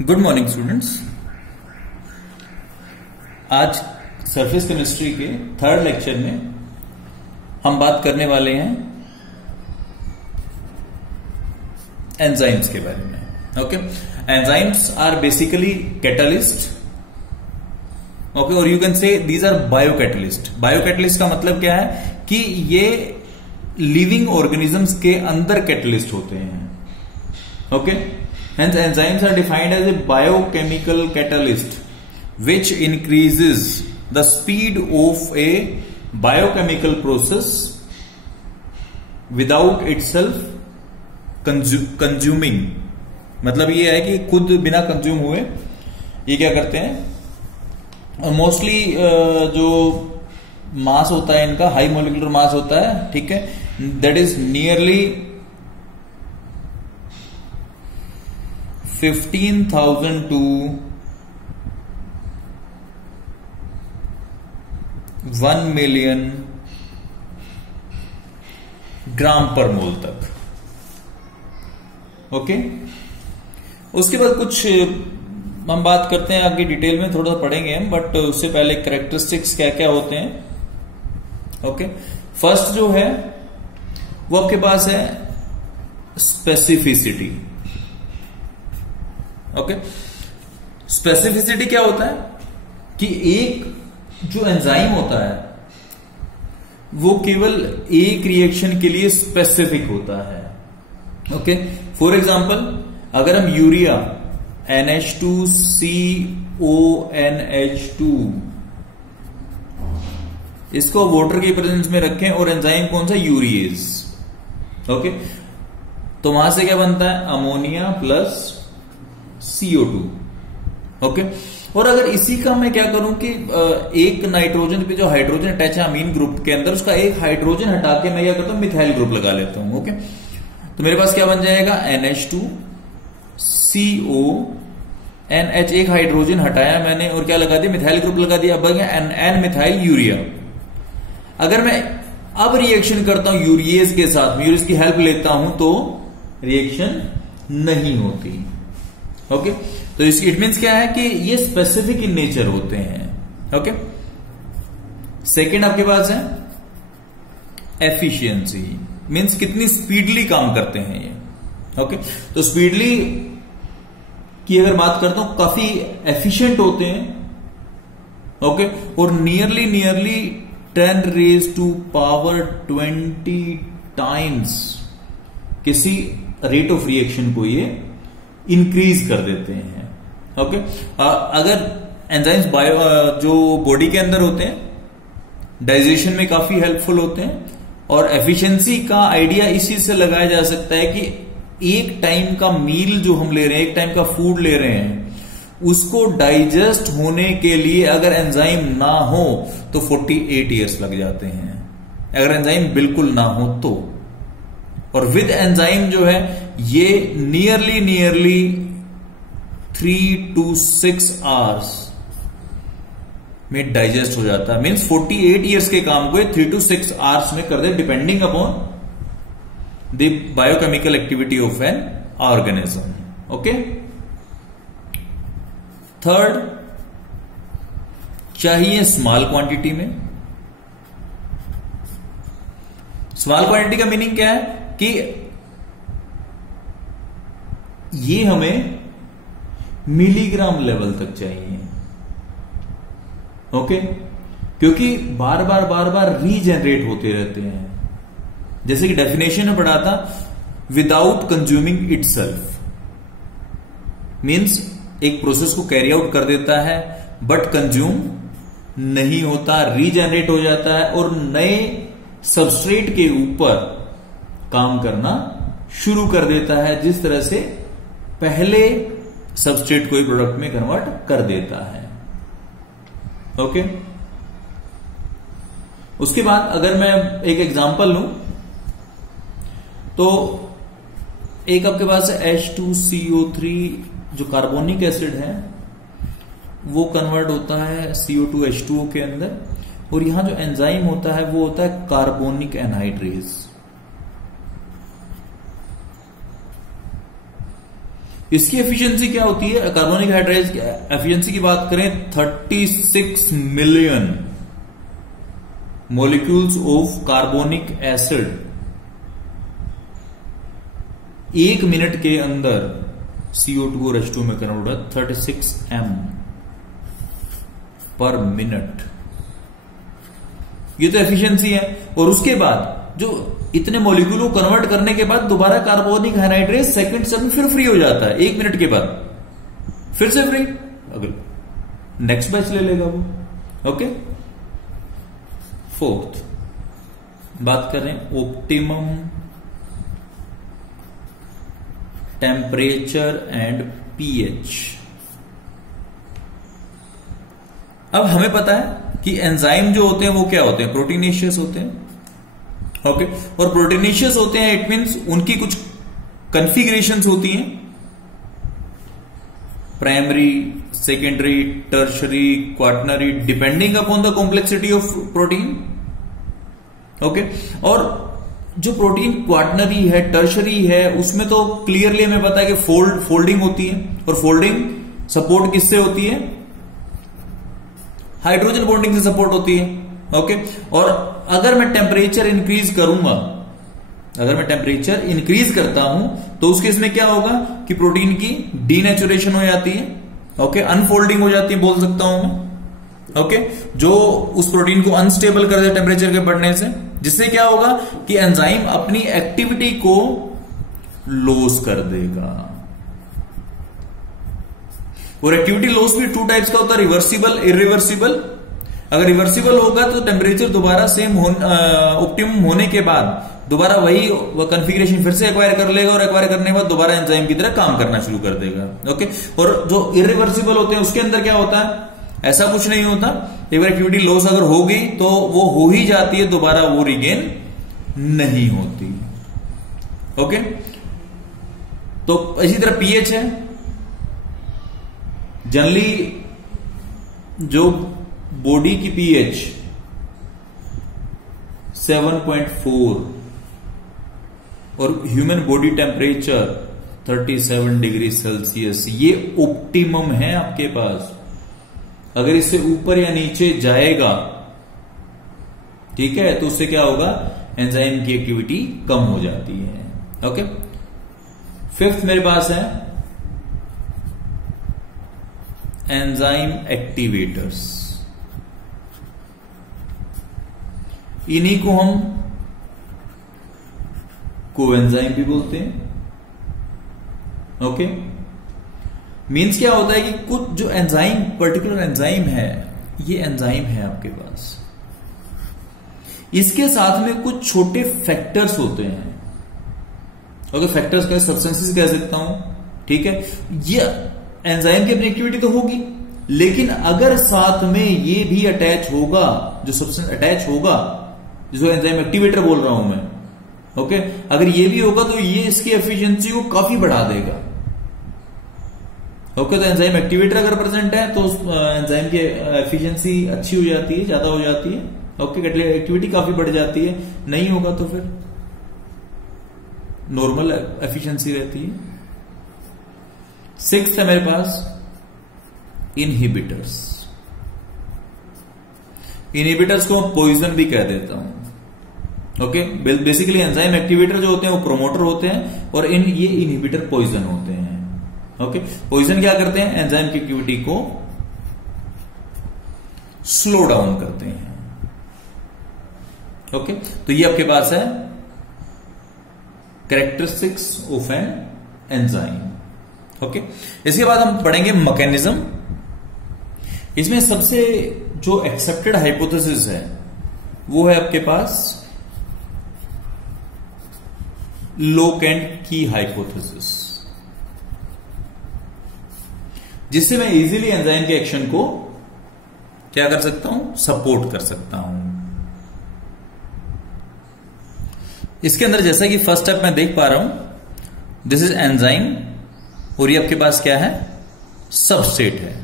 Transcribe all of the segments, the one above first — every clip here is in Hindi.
Good morning students. आज सरफेस केमिस्ट्री के थर्ड लेक्चर में हम बात करने वाले हैं एंजाइम्स के बारे में। Okay, enzymes are basically catalyst. Okay, और you can say these are biocatalyst. Biocatalyst का मतलब क्या है कि ये लिविंग ऑर्गेनिजम्स के अंदर कैटलिस्ट होते हैं। Okay, hence enzymes are defined as a biochemical catalyst which increases the speed of a biochemical process without itself consuming। मतलब ये है कि खुद बिना कंज्यूम हुए ये क्या करते हैं, मोस्टली जो मास होता है इनका हाई मोलिकुलर मास होता है, ठीक है, दैट इज नियरली 15,000 to 1,000,000 ग्राम पर मोल तक। ओके, उसके बाद कुछ हम बात करते हैं आगे डिटेल में, थोड़ा पढ़ेंगे हम, बट उससे पहले कैरेक्टरिस्टिक्स क्या क्या होते हैं। ओके, फर्स्ट जो है वो आपके पास है स्पेसिफिसिटी। ओके, स्पेसिफिसिटी क्या होता है कि एक जो एंजाइम होता है वो केवल एक रिएक्शन के लिए स्पेसिफिक होता है। ओके, फॉर एग्जांपल अगर हम यूरिया NH2CONH2 इसको वाटर के प्रेजेंस में रखें और एंजाइम कौन सा, यूरिएज। ओके, तो वहां से क्या बनता है, अमोनिया प्लस CO2। ओके, और अगर इसी का मैं क्या करूं कि एक नाइट्रोजन पे जो हाइड्रोजन अटैच है अमीन ग्रुप के अंदर, उसका एक हाइड्रोजन हटा के मैं क्या करता हूं, मिथाइल ग्रुप लगा लेता हूं। ओके, तो मेरे पास क्या बन जाएगा, NH2CONH, एक हाइड्रोजन हटाया मैंने और क्या लगा दिया, मिथाइल ग्रुप लगा दिया, अब बन गया N मिथाइल यूरिया। अगर मैं अब रिएक्शन करता हूं यूरिएज के साथ, यूरिएज की हेल्प लेता हूं तो रिएक्शन नहीं होती। ओके, तो इट मीन्स क्या है कि ये स्पेसिफिक इन नेचर होते हैं। ओके, सेकंड आपके पास है एफिशिएंसी, मीन्स कितनी स्पीडली काम करते हैं ये। ओके, तो स्पीडली की अगर बात करता हूं, काफी एफिशिएंट होते हैं। ओके, और नियरली 10⁻⁻20 टाइम्स किसी रेट ऑफ रिएक्शन को ये इंक्रीज कर देते हैं। ओके, अगर एंजाइम्स जो बॉडी के अंदर होते हैं डाइजेशन में काफी हेल्पफुल होते हैं, और एफिशिएंसी का आइडिया इस चीज से लगाया जा सकता है कि एक टाइम का मील जो हम ले रहे हैं, एक टाइम का फूड ले रहे हैं, उसको डाइजेस्ट होने के लिए अगर एंजाइम ना हो तो 48 ईयर्स लग जाते हैं, अगर एंजाइम बिल्कुल ना हो तो। और विद एंजाइम जो है ये नियरली 3 to 6 आवर्स में डाइजेस्ट हो जाता है। मीन्स 48 ईयर्स के काम को 3 to 6 आवर्स में कर दे, depending upon the biochemical activity of an organism. Okay, third चाहिए स्मॉल क्वांटिटी में। स्मॉल क्वांटिटी का मीनिंग क्या है कि ये हमें मिलीग्राम लेवल तक चाहिए। ओके, क्योंकि बार बार रीजनरेट होते रहते हैं। जैसे कि डेफिनेशन में पढ़ा था, विदाउट कंज्यूमिंग इटसेल्फ, मींस एक प्रोसेस को कैरी आउट कर देता है बट कंज्यूम नहीं होता, रीजनरेट हो जाता है और नए सबस्ट्रेट के ऊपर काम करना शुरू कर देता है, जिस तरह से पहले सबस्ट्रेट को प्रोडक्ट में कन्वर्ट कर देता है। ओके, उसके बाद अगर मैं एक एग्जांपल लूं तो एक आपके पास H2CO3 जो कार्बोनिक एसिड है वो कन्वर्ट होता है CO2H2O के अंदर, और यहां जो एंजाइम होता है वो होता है कार्बोनिक एनहाइड्रेज। इसकी एफिशिएंसी क्या होती है? कार्बोनिक हाइड्रेज की एफिशिएंसी की बात करें 36 million molecules of carbonic acid 1 minute के अंदर CO2 और H2 में कन्वर्ट होता है 36 m पर मिनट। ये तो एफिशिएंसी है। और उसके बाद जो इतने मॉलिक्यूल को कन्वर्ट करने के बाद दोबारा कार्बोनिक हाइड्रेज सेकंड से फिर फ्री हो जाता है 1 मिनट के बाद, फिर से फ्री, अगले नेक्स्ट बैच ले लेगा वो। ओके, फोर्थ बात करें ऑप्टिमम टेम्परेचर एंड पीएच। अब हमें पता है कि एंजाइम जो होते हैं वो क्या होते हैं? प्रोटीनेशियस होते हैं। ओके, और प्रोटीनेशियस होते हैं इट मींस उनकी कुछ कॉन्फ़िगरेशंस होती हैं, primary, secondary, tertiary, quaternary, depending upon the complexity of protein. Okay, और जो प्रोटीन क्वाटरनरी है, टर्शरी है, उसमें तो क्लियरली हमें पता है कि फोल्डिंग होती है, और फोल्डिंग सपोर्ट किससे होती है? हाइड्रोजन बॉन्डिंग से सपोर्ट होती है। ओके, और अगर मैं टेम्परेचर इंक्रीज करूंगा, अगर मैं टेम्परेचर इंक्रीज करता हूं तो उस केस में क्या होगा कि प्रोटीन की डीनेचुरेशन हो जाती है। ओके, अनफोल्डिंग हो जाती है बोल सकता हूं मैं। ओके, जो उस प्रोटीन को अनस्टेबल कर दे टेम्परेचर के बढ़ने से, जिससे क्या होगा कि एंजाइम अपनी एक्टिविटी को लॉस कर देगा। और एक्टिविटी लॉस भी 2 टाइप्स का होता है, रिवर्सिबल, इरिवर्सिबल। अगर रिवर्सिबल होगा तो टेम्परेचर दोबारा सेम ऑप्टिमम होने के बाद दोबारा वही कॉन्फ़िगरेशन फिर से एक्वायर कर लेगा, और एक्वायर करने के बाद दोबारा एंजाइम की तरह काम करना शुरू कर देगा। ओके, और जो इरिवर्सिबल होते हैं उसके अंदर क्या होता है? ऐसा कुछ नहीं होता। एक बार एक्टिविटी लॉस अगर हो गई तो वो हो ही जाती है, दोबारा वो रिगेन नहीं होती। ओके, तो इसी तरह पीएच है। जनरली जो बॉडी की पीएच 7.4 और human body temperature 37 degree Celsius, ये ऑप्टिमम है आपके पास। अगर इससे ऊपर या नीचे जाएगा, ठीक है, तो उससे क्या होगा? एंजाइम की एक्टिविटी कम हो जाती है। ओके, फिफ्थ मेरे पास है एंजाइम एक्टिवेटर्स। इन्हीं को हम कोएंजाइम भी बोलते हैं। ओके, मीन्स क्या होता है कि कुछ जो एंजाइम, पर्टिकुलर एंजाइम है, ये एंजाइम है आपके पास, इसके साथ में कुछ छोटे फैक्टर्स होते हैं। ओके, फैक्टर्स का सब्सटेंसेस कह सकता हूं, ठीक है। ये एंजाइम की अपनी एक्टिविटी तो होगी, लेकिन अगर साथ में ये भी अटैच होगा, जो सब्सटेंस अटैच होगा, जिसको एंजाइम एक्टिवेटर बोल रहा हूं मैं, ओके, अगर ये भी होगा तो ये इसकी एफिशिएंसी को काफी बढ़ा देगा। ओके, तो एंजाइम एक्टिवेटर अगर प्रेजेंट है तो एंजाइम की एफिशिएंसी अच्छी हो जाती है, ज्यादा हो जाती है। ओके, एक्टिविटी काफी बढ़ जाती है। नहीं होगा तो फिर नॉर्मल एफिशिएंसी रहती है। 6 है मेरे पास इनहिबिटर्स। इनहिबिटर्स को पॉइजन भी कह देता हूं। ओके, बेसिकली एंजाइम एक्टिवेटर जो होते हैं वो प्रोमोटर होते हैं, और ये इनहिबिटर पॉइजन होते हैं। ओके, पॉइजन क्या करते हैं? एंजाइम की एक्टिविटी को स्लो डाउन करते हैं। ओके, तो ये आपके पास है characteristics of an enzyme. Okay, इसके बाद हम पढ़ेंगे मैकेनिज्म। इसमें सबसे जो एक्सेप्टेड हाइपोथेसिस है वो है आपके पास लोक एंड की हाइपोथेसिस, जिससे मैं इजीली एंजाइम के एक्शन को क्या कर सकता हूं? सपोर्ट कर सकता हूं। इसके अंदर जैसा कि फर्स्ट स्टेप मैं देख पा रहा हूं, दिस इज एंजाइम, और ये आपके पास क्या है? सबस्ट्रेट है।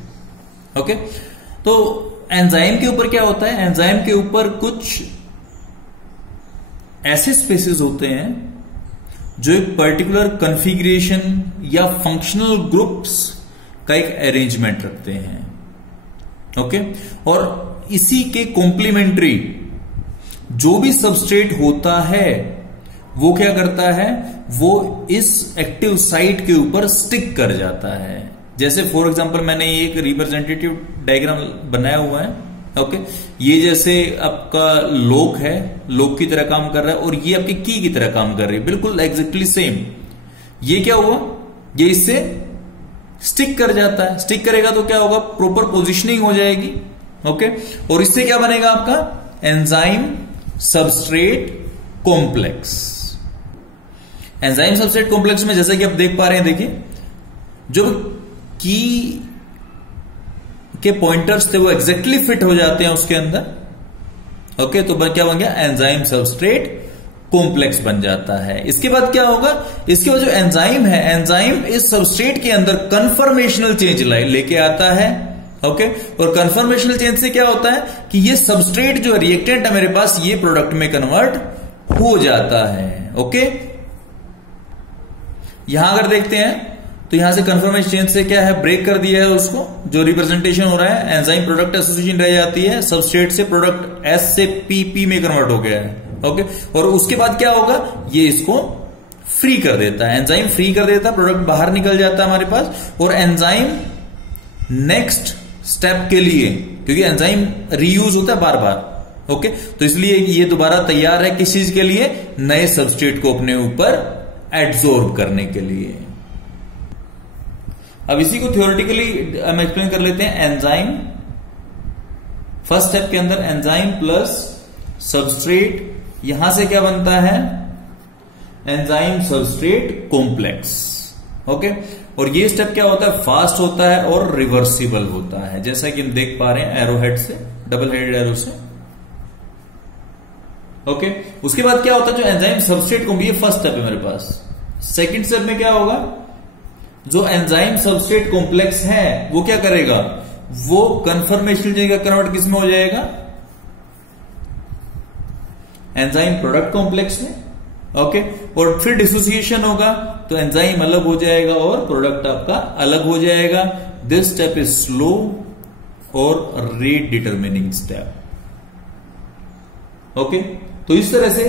ओके, तो एंजाइम के ऊपर क्या होता है? एंजाइम के ऊपर कुछ ऐसे स्पेसेस होते हैं जो एक पर्टिकुलर कॉन्फ़िगरेशन या फंक्शनल ग्रुप्स का एक अरेंजमेंट रखते हैं। ओके, और इसी के कॉम्प्लीमेंट्री जो भी सबस्ट्रेट होता है वो क्या करता है, वो इस एक्टिव साइट के ऊपर स्टिक कर जाता है। जैसे फॉर एग्जांपल मैंने ये एक रिप्रेजेंटेटिव डायग्राम बनाया हुआ है। ओके, ये जैसे आपका लॉक है, लॉक की तरह काम कर रहा है, और ये आपकी की की तरह काम कर रही है, बिल्कुल एग्जैक्टली सेम। ये क्या हुआ, ये इससे स्टिक कर जाता है। स्टिक करेगा तो क्या होगा, प्रॉपर पोजिशनिंग हो जाएगी। ओके, और इससे क्या बनेगा आपका enzyme substrate complex. Enzyme substrate complex में जैसा कि आप देख पा रहे हैं, देखिए जो की के पॉइंटर्स थे वो एग्जैक्टली फिट हो जाते हैं उसके अंदर। ओके, तो क्या बन गया, एंजाइम सबस्ट्रेट कॉम्प्लेक्स बन जाता है। इसके बाद क्या होगा, इसके बाद जो एंजाइम है, एंजाइम इस सबस्ट्रेट के अंदर कन्फर्मेशनल चेंज लेके आता है। ओके, और कन्फर्मेशनल चेंज से क्या होता है कि ये सबस्ट्रेट जो रिएक्टेंट है मेरे पास, ये प्रोडक्ट में कन्वर्ट हो जाता है। ओके, यहां अगर देखते हैं तो यहां से कन्फर्मेशन चेंज से क्या है, ब्रेक कर दिया है उसको, जो रिप्रेजेंटेशन हो रहा है एंजाइम प्रोडक्ट एसोसिएशन रह जाती है, सबस्ट्रेट से प्रोडक्ट एस से पी में कन्वर्ट हो गया है। ओके, और उसके बाद क्या होगा, ये इसको फ्री कर देता है, एंजाइम फ्री कर देता है, प्रोडक्ट बाहर निकल जाता है हमारे पास। और एंजाइम नेक्स्ट स्टेप के लिए, क्योंकि एंजाइम रीयूज होता है बार बार, ओके, तो इसलिए ये दोबारा तैयार है किस चीज के लिए, नए सबस्ट्रेट को अपने ऊपर एब्जॉर्ब करने के लिए। अब इसी को थ्योरेटिकली हम एक्सप्लेन कर लेते हैं। एंजाइम फर्स्ट स्टेप के अंदर एंजाइम प्लस सबस्ट्रेट, यहां से क्या बनता है, एंजाइम सबस्ट्रेट कॉम्प्लेक्स। ओके, और ये स्टेप क्या होता है, फास्ट होता है और रिवर्सिबल होता है, जैसा कि हम देख पा रहे हैं एरो हेड से, डबल हेडेड एरो से। ओके, उसके बाद क्या होता है, जो एंजाइम सबस्ट्रेट को, ये फर्स्ट स्टेप है मेरे पास। सेकंड स्टेप में क्या होगा, जो एंजाइम सबस्ट्रेट कॉम्प्लेक्स है वो क्या करेगा, वो कन्फर्मेशनल जगह कन्वर्ट किस में हो जाएगा, एंजाइम प्रोडक्ट कॉम्प्लेक्स में। ओके, और फिर डिसोसिएशन होगा तो एंजाइम अलग हो जाएगा और प्रोडक्ट आपका अलग हो जाएगा। दिस स्टेप इज स्लो और रेट डिटरमिनिंग स्टेप। ओके, तो इस तरह से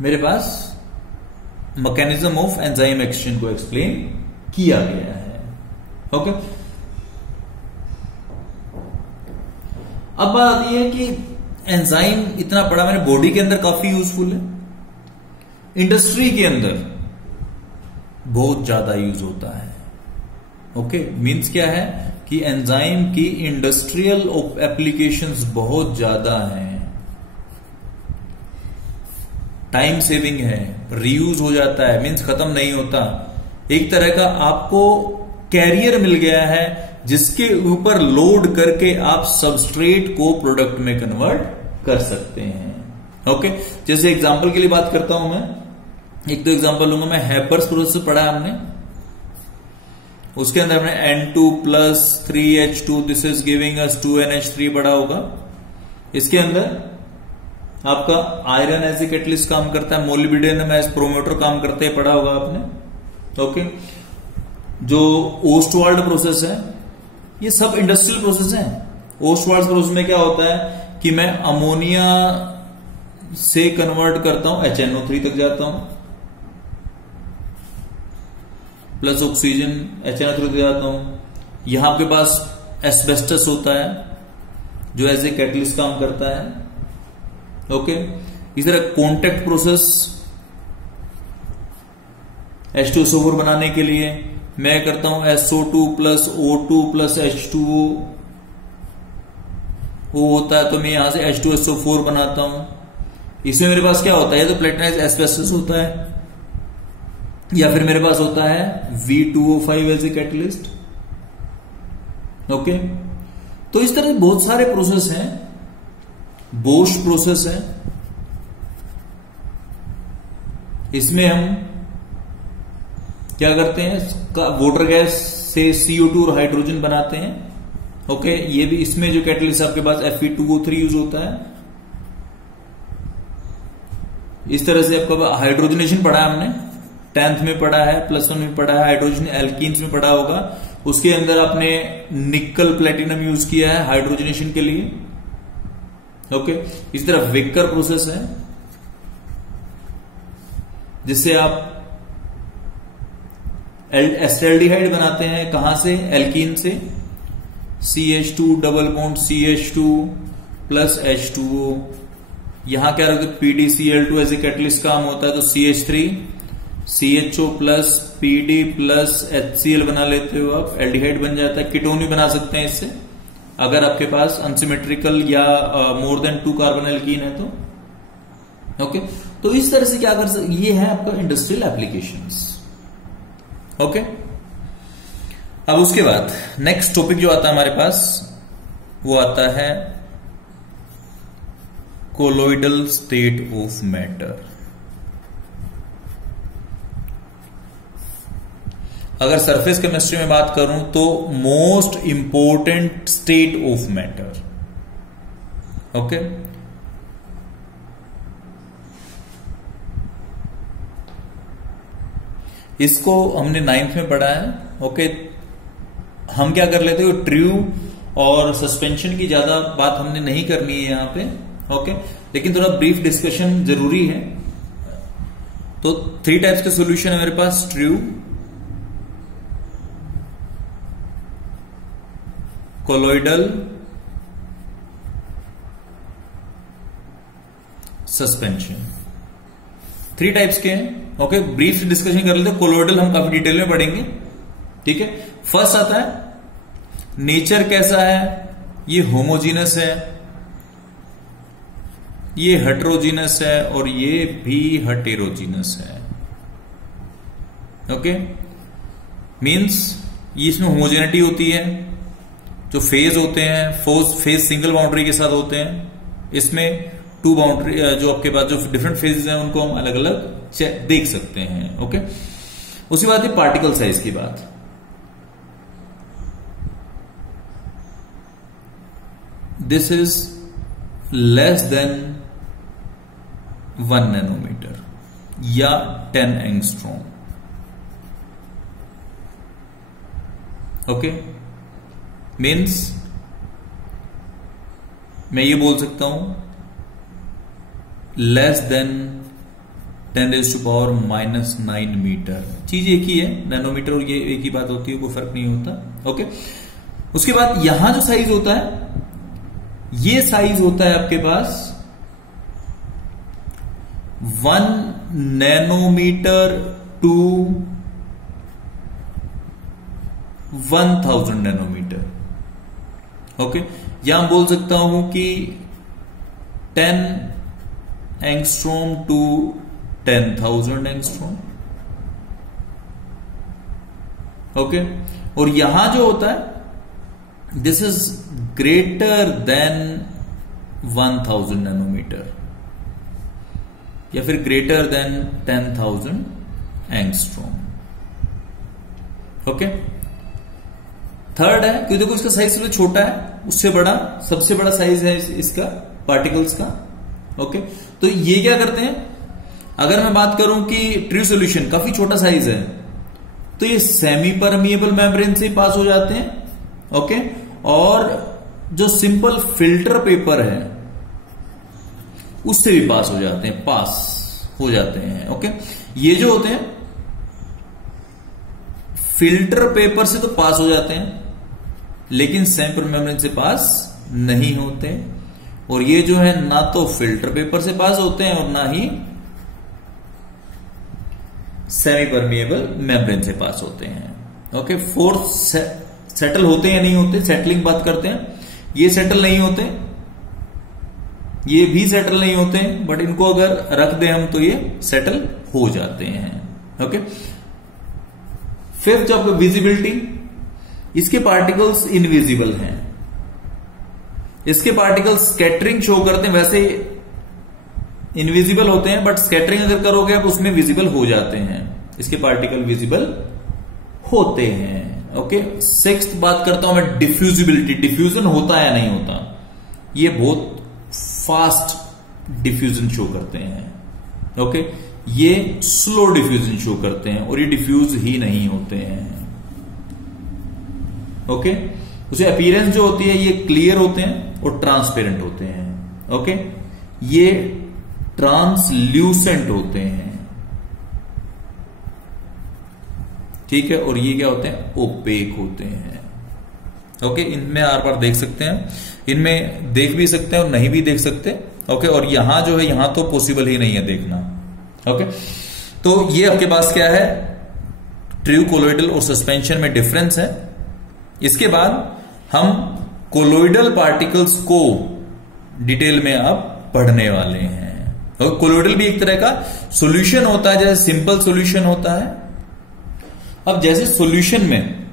मेरे पास मैकेनिज्म ऑफ एंजाइम एक्सचेंज को एक्सप्लेन किया गया है। ओके, अब बात आती है कि एंजाइम इतना बड़ा, मैंने बॉडी के अंदर काफी यूजफुल है, इंडस्ट्री के अंदर बहुत ज्यादा यूज होता है। ओके, मींस क्या है कि एंजाइम की इंडस्ट्रियल एप्लीकेशंस बहुत ज्यादा हैं, टाइम सेविंग है, रीयूज हो जाता है, मींस खत्म नहीं होता। एक तरह का आपको कैरियर मिल गया है जिसके ऊपर लोड करके आप सबस्ट्रेट को प्रोडक्ट में कन्वर्ट कर सकते हैं। ओके, जैसे एग्जांपल के लिए बात करता हूं मैं, एक तो एग्जांपल लूंगा मैं, हैपर्स प्रोसेस पढ़ा हमने, उसके अंदर हमने N2 plus 3H2 this is giving us 2NH3 पढ़ा होगा। इसके अंदर आपका आयरन एज ए कैटलिस्ट काम करता है, मोलिब्डेनम एज प्रोमोटर काम करते हैं, पढ़ा होगा आपने। ओके, जो ओस्टवाल्ड प्रोसेस है, ये सब इंडस्ट्रियल प्रोसेस है। ओस्टवाल्ड प्रोसेस में क्या होता है कि मैं अमोनिया से कन्वर्ट करता हूं, HNO3 तक जाता हूं, प्लस ऑक्सीजन HNO3 तक जाता हूं। यहां आपके पास एस्बेस्टस होता है जो एज ए कैटलिस्ट काम करता है। ओके, इस तरह कॉन्टेक्ट प्रोसेस H2SO4 बनाने के लिए मैं करता हूं SO2 plus O2 plus H2O होता है, तो मैं यहां से H2SO4 बनाता हूं। इसमें मेरे पास क्या होता है, तो प्लेटिनाइज्ड एस्बेस्टस होता है, या फिर मेरे पास होता है V2O5 as a catalyst. Okay, तो इस तरह बहुत सारे प्रोसेस हैं। बोश प्रोसेस है, इसमें हम क्या करते हैं, वाटर गैस से CO2 और हाइड्रोजन बनाते हैं। ओके, ये भी इसमें जो कैटलिस्ट आपके पास Fe2O3 यूज होता है। इस तरह से आपका हाइड्रोजनेशन पढ़ा है हमने, 10th में पढ़ा है, +1 में पढ़ा है, हाइड्रोजन एल्कीन्स में पढ़ा होगा। उसके अंदर आपने निकल प्लेटिनम यूज किया है हाइड्रोजनेशन के लिए। ओके, इस तरह वेकर प्रोसेस है जिससे आप एस्टैल्डिहाइड बनाते हैं। कहां से? एल्कीन से। CH2 double bond CH2 plus H2O। यहां क्या रखते? PdCl2 एज ए कैटलिस्ट काम होता है, तो CH3 CHO plus PD plus HCl बना लेते हो आप, एल्डिहाइड बन जाता है। कीटोन भी बना सकते हैं इससे, अगर आपके पास अनसिमेट्रिकल या मोर देन 2 कार्बन एल्कीन है तो। ओके, तो इस तरह से क्या कर सकते, ये है आपका इंडस्ट्रियल एप्लीकेशंस। ओके, अब उसके बाद नेक्स्ट टॉपिक जो आता है हमारे पास वो आता है कोलोइडल स्टेट ऑफ मैटर। अगर सरफेस केमिस्ट्री में बात करूं तो most important state of matter. Okay, इसको हमने 9th में पढ़ा है। ओके, हम क्या कर लेते हो, ट्रू और सस्पेंशन की ज्यादा बात हमने नहीं करनी है यहां पे। ओके, लेकिन थोड़ा ब्रीफ डिस्कशन जरूरी है। तो 3 टाइप्स के सॉल्यूशन है मेरे पास, ट्रू, कोलोइडल, सस्पेंशन। 3 टाइप्स के हैं। ओके, ब्रीफ डिस्कशन कर लेते हैं। कोलोइडल हम काफी डिटेल में पढ़ेंगे, ठीक है। फर्स्ट आता है नेचर कैसा है, ये होमोजीनस है, ये हेटेरोजीनस है और ये भी हेटेरोजीनस है। ओके, मींस इसमें होमोजेनिटी होती है, जो फेज होते हैं फेज सिंगल बाउंड्री के साथ होते हैं, इसमें 2 बाउंड्री जो आपके पास जो डिफरेंट फेजेस हैं उनको हम अलग अलग देख सकते हैं। ओके, उसी बात है पार्टिकल साइज की बात। This is less than 1 nanometre या 10 एंगस्ट्रॉम। ओके, मीन्स मैं ये बोल सकता हूं लेस देन 10⁻⁻⁹ मीटर। चीज एक ही है, नैनोमीटर और ये एक ही बात होती है, कोई फर्क नहीं होता। ओके, उसके बाद यहां जो साइज होता है, ये साइज होता है आपके पास 1 नैनोमीटर टू 1000 नैनोमीटर। ओके, यहां बोल सकता हूं कि 10 एंगस्ट्रॉम टू 10,000 एंगस्ट्रॉम। ओके, और यहां जो होता है this is greater than 1000 nanometre या फिर greater than 10,000 angstrom. Okay, third है क्योंकि देखो इसका साइज सबसे छोटा है, उससे बड़ा सबसे बड़ा साइज है इसका पार्टिकल्स का। ओके, तो ये क्या करते हैं, अगर मैं बात करूं कि ट्रू सॉल्यूशन काफी छोटा साइज है तो ये सेमी परमिएबल मेम्ब्रेन से पास हो जाते हैं। ओके, और जो सिंपल फिल्टर पेपर है उससे भी पास हो जाते हैं, पास हो जाते हैं। ओके, ये जो होते हैं फिल्टर पेपर से तो पास हो जाते हैं लेकिन सेमी परमिएबल मेम्ब्रेन से पास नहीं होते, और ये जो है ना तो फिल्टर पेपर से पास होते हैं और ना ही सेमी परमिएबल मेम्ब्रेन से पास होते हैं। ओके, फोर्थ सेटल होते हैं या नहीं होते, सेटलिंग बात करते हैं। ये सेटल नहीं होते, ये भी सेटल नहीं होते, बट इनको अगर रख दें हम तो ये सेटल हो जाते हैं। ओके, फिफ्थ आपका विजिबिलिटी, इसके पार्टिकल्स इनविजिबल हैं, इसके पार्टिकल्स स्कैटरिंग शो करते हैं, वैसे इनविजिबल होते हैं बट स्कैटरिंग अगर करोगे आप उसमें विजिबल हो जाते हैं, इसके पार्टिकल विजिबल होते हैं। ओके, सिक्स्थ बात करता हूं मैं डिफ्यूजिबिलिटी, डिफ्यूजन होता है या नहीं होता, ये बहुत फास्ट डिफ्यूजन शो करते हैं। ओके, ये स्लो डिफ्यूजन शो करते हैं और ये डिफ्यूज ही नहीं होते हैं। ओके, उसे अपीयरेंस जो होती है ये क्लियर होते हैं और ट्रांसपेरेंट होते हैं। ओके, ये ट्रांसल्यूसेंट होते हैं, ठीक है, और ये क्या होते हैं, ओपेक होते हैं। ओके, इनमें आर पार देख सकते हैं, इनमें देख भी सकते हैं और नहीं भी देख सकते। ओके, और यहां जो है यहां तो पॉसिबल ही नहीं है देखना। ओके, तो ये आपके पास क्या है, ट्रू कोलोइडल और सस्पेंशन में डिफरेंस है। इसके बाद हम कोलोइडल पार्टिकल्स को डिटेल में अब पढ़ने वाले हैं। और कोलोइडल भी एक तरह का सॉल्यूशन होता है, जैसे सिंपल सॉल्यूशन होता है। अब जैसे सॉल्यूशन में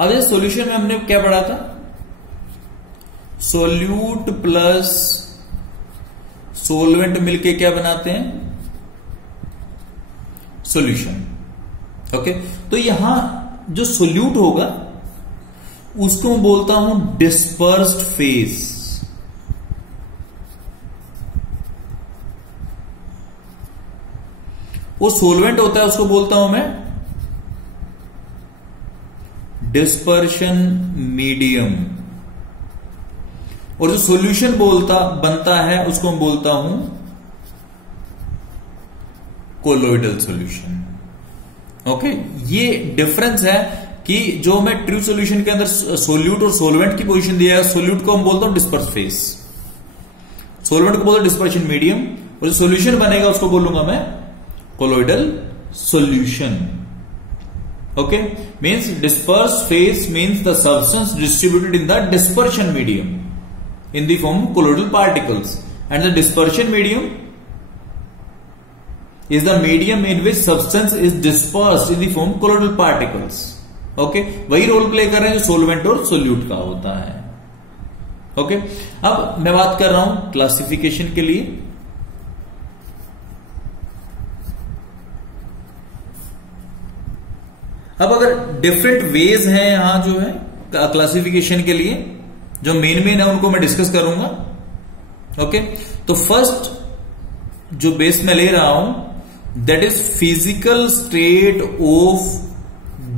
अब इस सॉल्यूशन में हमने क्या पढ़ा था, सोल्यूट प्लस सोलवेंट मिलके क्या बनाते हैं, सॉल्यूशन। ओके, तो यहां जो सोल्यूट होगा उसको मैं बोलता हूं डिस्पर्स्ड फेज। वो सोलवेंट होता है उसको बोलता हूं मैं डिस्पर्शन मीडियम, और जो सॉल्यूशन बनता है उसको मैं बोलता हूं कोलोइडल सॉल्यूशन। ओके, ये डिफरेंस है कि जो मैं ट्रू सॉल्यूशन के अंदर सोल्यूट और सोलवेंट की पोजीशन दिया है, सोल्यूट को हम बोलता हूं डिस्पर्स फेज, सोलवेंट को बोलता हूं डिस्पर्शन मीडियम, और जो सॉल्यूशन बनेगा उसको बोलूंगा मैं colloidal solution. Okay, means dispersed phase means the substance distributed in the dispersion medium in the form of colloidal particles, and the dispersion medium is the medium in which substance is dispersed in the form of colloidal particles. Okay, वही रोल प्ले कर रहे हैं जो सोलवेंट और सोल्यूट का होता है। Okay, अब मैं बात कर रहा हूं क्लासिफिकेशन के लिए। अब अगर डिफरेंट वेज हैं यहां जो है क्लासिफिकेशन के लिए, जो मेन है उनको मैं डिस्कस करूंगा। ओके, तो फर्स्ट जो बेस में ले रहा हूं that is physical state of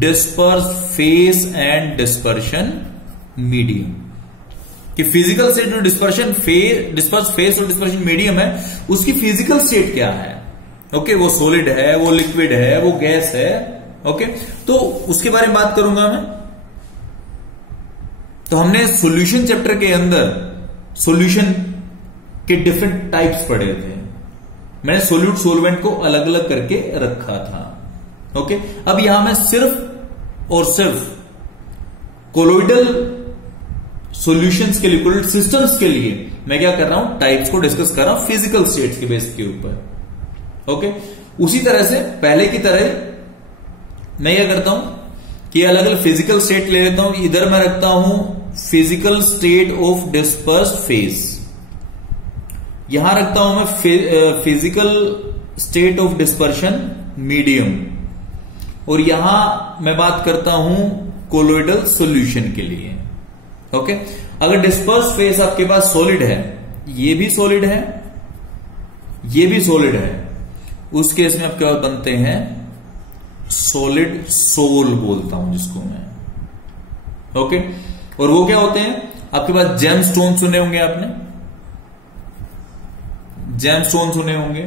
disperse phase and dispersion medium. कि फिजिकल स्टेट जो डिस्पर्स फेस और डिस्पर्शन मीडियम है उसकी फिजिकल स्टेट क्या है। ओके, वो सॉलिड है, वो लिक्विड है, वो गैस है। ओके, तो उसके बारे में बात करूंगा मैं। तो हमने सॉल्यूशन चैप्टर के अंदर सॉल्यूशन के डिफरेंट टाइप्स पढ़े थे, मैंने सोल्यूट सोलवेंट को अलग अलग करके रखा था। ओके, अब यहां मैं सिर्फ और सिर्फ कोलोइडल सॉल्यूशंस के लिए, कोलोइडल सिस्टम्स के लिए मैं क्या कर रहा हूं, टाइप्स को डिस्कस कर रहा हूं फिजिकल स्टेट्स के बेस के ऊपर। ओके, उसी तरह से पहले की तरह मैं क्या करता हूं कि अलग अलग फिजिकल स्टेट ले लेता हूं। इधर मैं रखता हूं physical state of dispersed phase, यहां रखता हूं मैं physical state of dispersion medium, और यहां मैं बात करता हूं कोलोइडल सॉल्यूशन के लिए। ओके, अगर डिस्पर्स्ड फेज आपके पास सॉलिड है, ये भी सॉलिड है, ये भी सॉलिड है, उस केस में आपके पास बनते हैं सॉलिड सोल बोलता हूं जिसको मैं। ओके, और वो क्या होते हैं, आपके पास जेम स्टोन सुने होंगे आपने, जेम स्टोन सुने होंगे,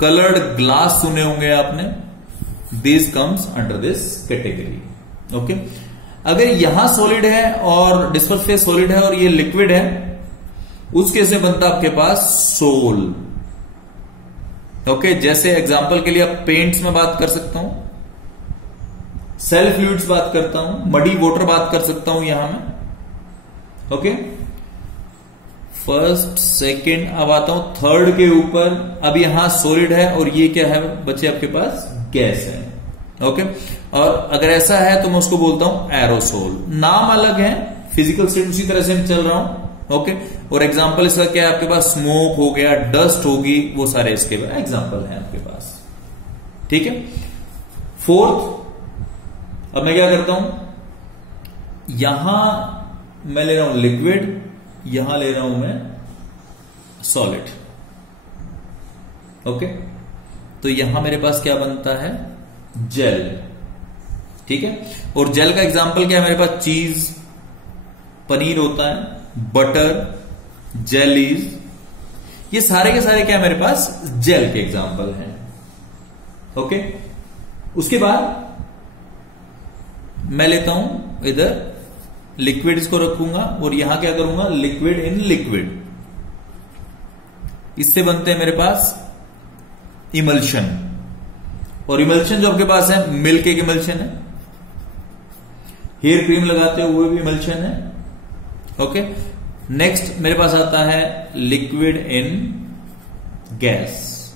कलर्ड ग्लास सुने होंगे आपने, this comes under this category. Okay, अगर यहां सॉलिड है और डिस्पर्स फेज सॉलिड है और ये लिक्विड है, उस केस में बनता आपके पास सोल। ओके, जैसे एग्जांपल के लिए आप पेंट्स में बात कर सकता हूं, सेल फ्लूइड्स बात करता हूं, मडी वाटर बात कर सकता हूं यहां में। ओके, फर्स्ट सेकंड, अब आता हूं थर्ड के ऊपर। अब यहां सॉलिड है और ये क्या है बच्चे आपके पास, गैस है। ओके, और अगर ऐसा है तो मैं उसको बोलता हूं एरोसोल। नाम अलग है, फिजिकल स्टेट उसी तरह से मैं चल रहा हूं। ओके, और एग्जांपल इसका क्या है, आपके पास स्मोक हो गया, डस्ट होगी, वो सारे इसके एग्जांपल हैं आपके पास। ठीक है, फोर्थ अब मैं क्या करता हूं, यहां मैं ले रहा हूं लिक्विड, यहां ले रहा हूं मैं सॉलिड। ओके, तो यहां मेरे पास क्या बनता है, जेल। ठीक है, और जेल का एग्जांपल क्या है मेरे पास, चीज, पनीर होता है, बटर, जेलीज, ये सारे के सारे क्या है मेरे पास, जेल के एग्जांपल हैं। ओके, उसके बाद मैं लेता हूं इधर लिक्विड, इसको रखूंगा और यहां क्या करूंगा, लिक्विड इन लिक्विड। इससे बनते हैं मेरे पास इमल्शन, और इमल्शन जो आपके पास है मिल्क एक इमल्शन है, हेयर क्रीम लगाते हो वो भी इमल्शन है। ओके, नेक्स्ट मेरे पास आता है लिक्विड इन गैस,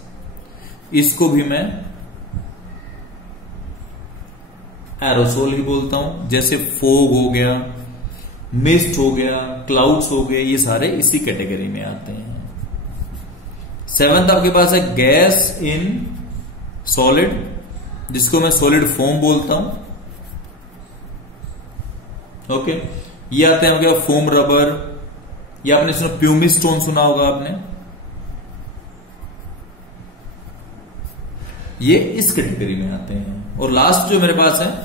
इसको भी मैं एरोसोल ही बोलता हूं, जैसे फोग हो गया, मिस्ट हो गया, क्लाउड्स हो गए, ये सारे इसी कैटेगरी में आते हैं। सेवंथ आपके पास है गैस इन सॉलिड, जिसको मैं सॉलिड फोम बोलता हूं। ओके, ये आते हैं क्या, फोम रबर, या आपने सुना प्यूमिक स्टोन, सुना होगा आपने, ये इस कैटेगरी में आते हैं। और लास्ट जो मेरे पास है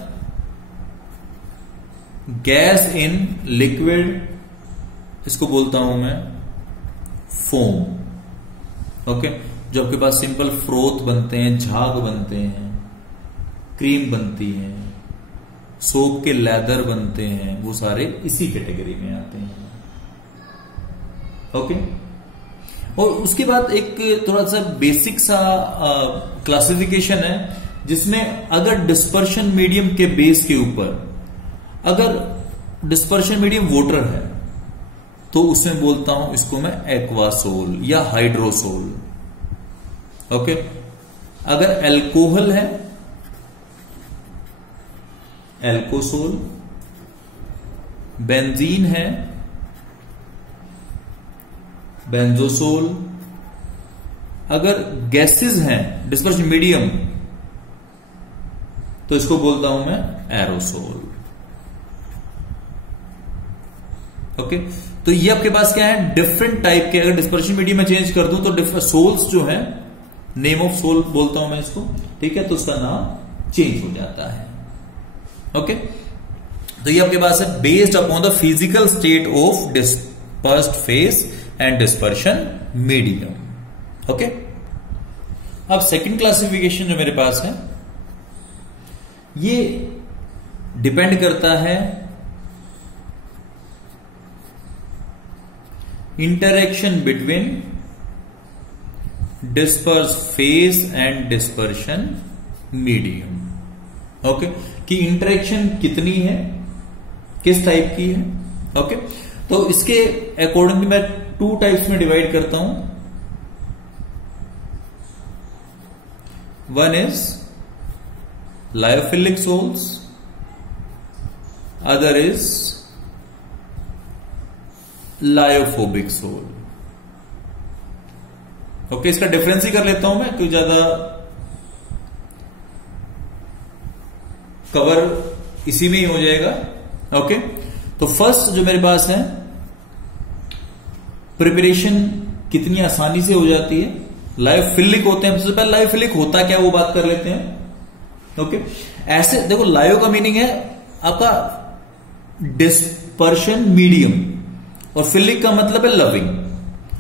गैस इन लिक्विड, इसको बोलता हूं मैं फोम। ओके, जो आपके पास सिंपल फ्रोथ बनते हैं, झाग बनते हैं, क्रीम बनती है, सोप के लेदर बनते हैं, वो सारे इसी कैटेगरी में आते हैं। ओके, और उसके बाद एक थोड़ा सा बेसिक सा क्लासिफिकेशन है, जिसमें अगर डिस्पर्शन मीडियम के बेस के ऊपर, अगर डिस्पर्शन मीडियम वाटर है तो उसमें बोलता हूं इसको मैं एक्वासोल या हाइड्रोसोल। ओके, अगर एल्कोहल है एल्कोसोल, बेंजीन है बेंजोसोल, अगर गैसेस हैं डिस्पर्शन मीडियम तो इसको बोलता हूं मैं एरोसोल। ओके, तो ये आपके पास क्या है, डिफरेंट टाइप के, अगर डिस्पर्शन मीडियम में चेंज कर दूं तो सोल्स जो है, नेम ऑफ सोल बोलता हूं मैं इसको, ठीक है, तो उसका नाम चेंज हो जाता है। ओके, तो ये आपके पास है based upon the physical state of dispersed phase and dispersion medium. Okay, अब सेकंड क्लासिफिकेशन जो मेरे पास है, ये डिपेंड करता है interaction between disperse phase and dispersion medium. Okay, कि इंटरेक्शन कितनी है, किस टाइप की है। ओके, तो इसके अकॉर्डिंगली मैं 2 टाइप्स में डिवाइड करता हूं। One is lyophilic sols, other is lyophobic sol. Okay, इसका डिफरेंस ही कर लेता हूं मैं, क्योंकि ज्यादा कवर इसी में ही हो जाएगा। ओके, तो फर्स्ट जो मेरे पास है, प्रिपरेशन कितनी आसानी से हो जाती है, लायोफिलिक होते हैं। सबसे पहले लायोफिलिक होता क्या, वो बात कर लेते हैं। ओके, ऐसे देखो, लायो का मीनिंग है आपका डिस्पर्शन मीडियम, और फिलिक का मतलब है लविंग।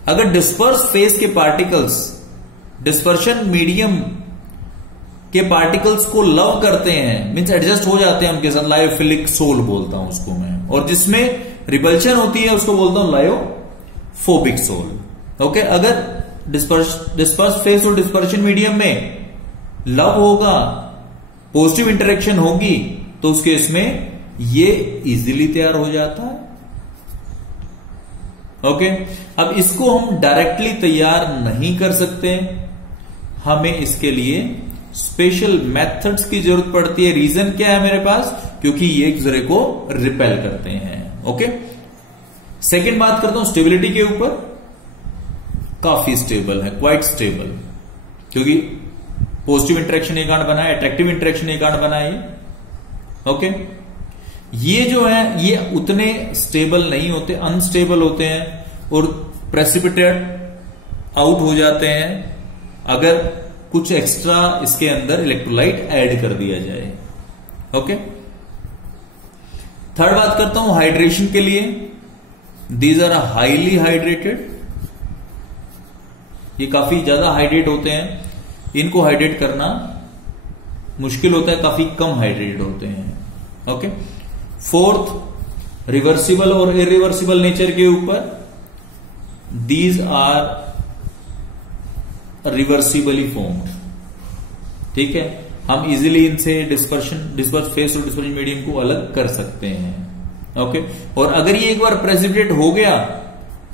अगर डिस्पर्स फेस के पार्टिकल्स डिस्पर्शन मीडियम के पार्टिकल्स को लव करते हैं, मीन्स एडजस्ट हो जाते हैं उनके साथ, लायोफिलिक सोल बोलता हूं उसको मैं। और जिसमें रिपल्शन होती है उसको बोलता हूं लायोफोबिक सोल। ओके, अगर डिस्पर्स फेस और डिस्पर्शन मीडियम में लव होगा, पॉजिटिव इंटरेक्शन होगी, तो उस केस में ये इजीली तैयार हो जाता है। ओके, अब इसको हम डायरेक्टली तैयार नहीं कर सकते, हमें इसके लिए स्पेशल मेथड्स की जरूरत पड़ती है। रीजन क्या है मेरे पास, क्योंकि ये एक दूसरे को रिपेल करते हैं। ओके, सेकंड बात करता हूं स्टेबिलिटी के ऊपर, काफी स्टेबल है, क्वाइट स्टेबल, क्योंकि पॉजिटिव इंटरेक्शन एक गांठ बनाए, अट्रैक्टिव इंटरेक्शन एक गांठ बनाए, ओके, ये जो है ये उतने स्टेबल नहीं होते, अनस्टेबल होते हैं और प्रेसिपिटेट आउट हो जाते हैं अगर कुछ एक्स्ट्रा इसके अंदर इलेक्ट्रोलाइट ऐड कर दिया जाए। ओके, थर्ड बात करता हूं हाइड्रेशन के लिए। दीज आर हाईली हाइड्रेटेड, ये काफी ज्यादा हाइड्रेट होते हैं, इनको हाइड्रेट करना मुश्किल होता है, काफी कम हाइड्रेटेड होते हैं। ओके, फोर्थ रिवर्सिबल और इरिवर्सिबल नेचर के ऊपर, दीज आर रिवर्सिबली फॉर्म्ड। ठीक है, हम इजीली इनसे डिस्पर्स फेस और डिस्पर्शन मीडियम को अलग कर सकते हैं। ओके, और अगर ये एक बार प्रेसिपिटेट हो गया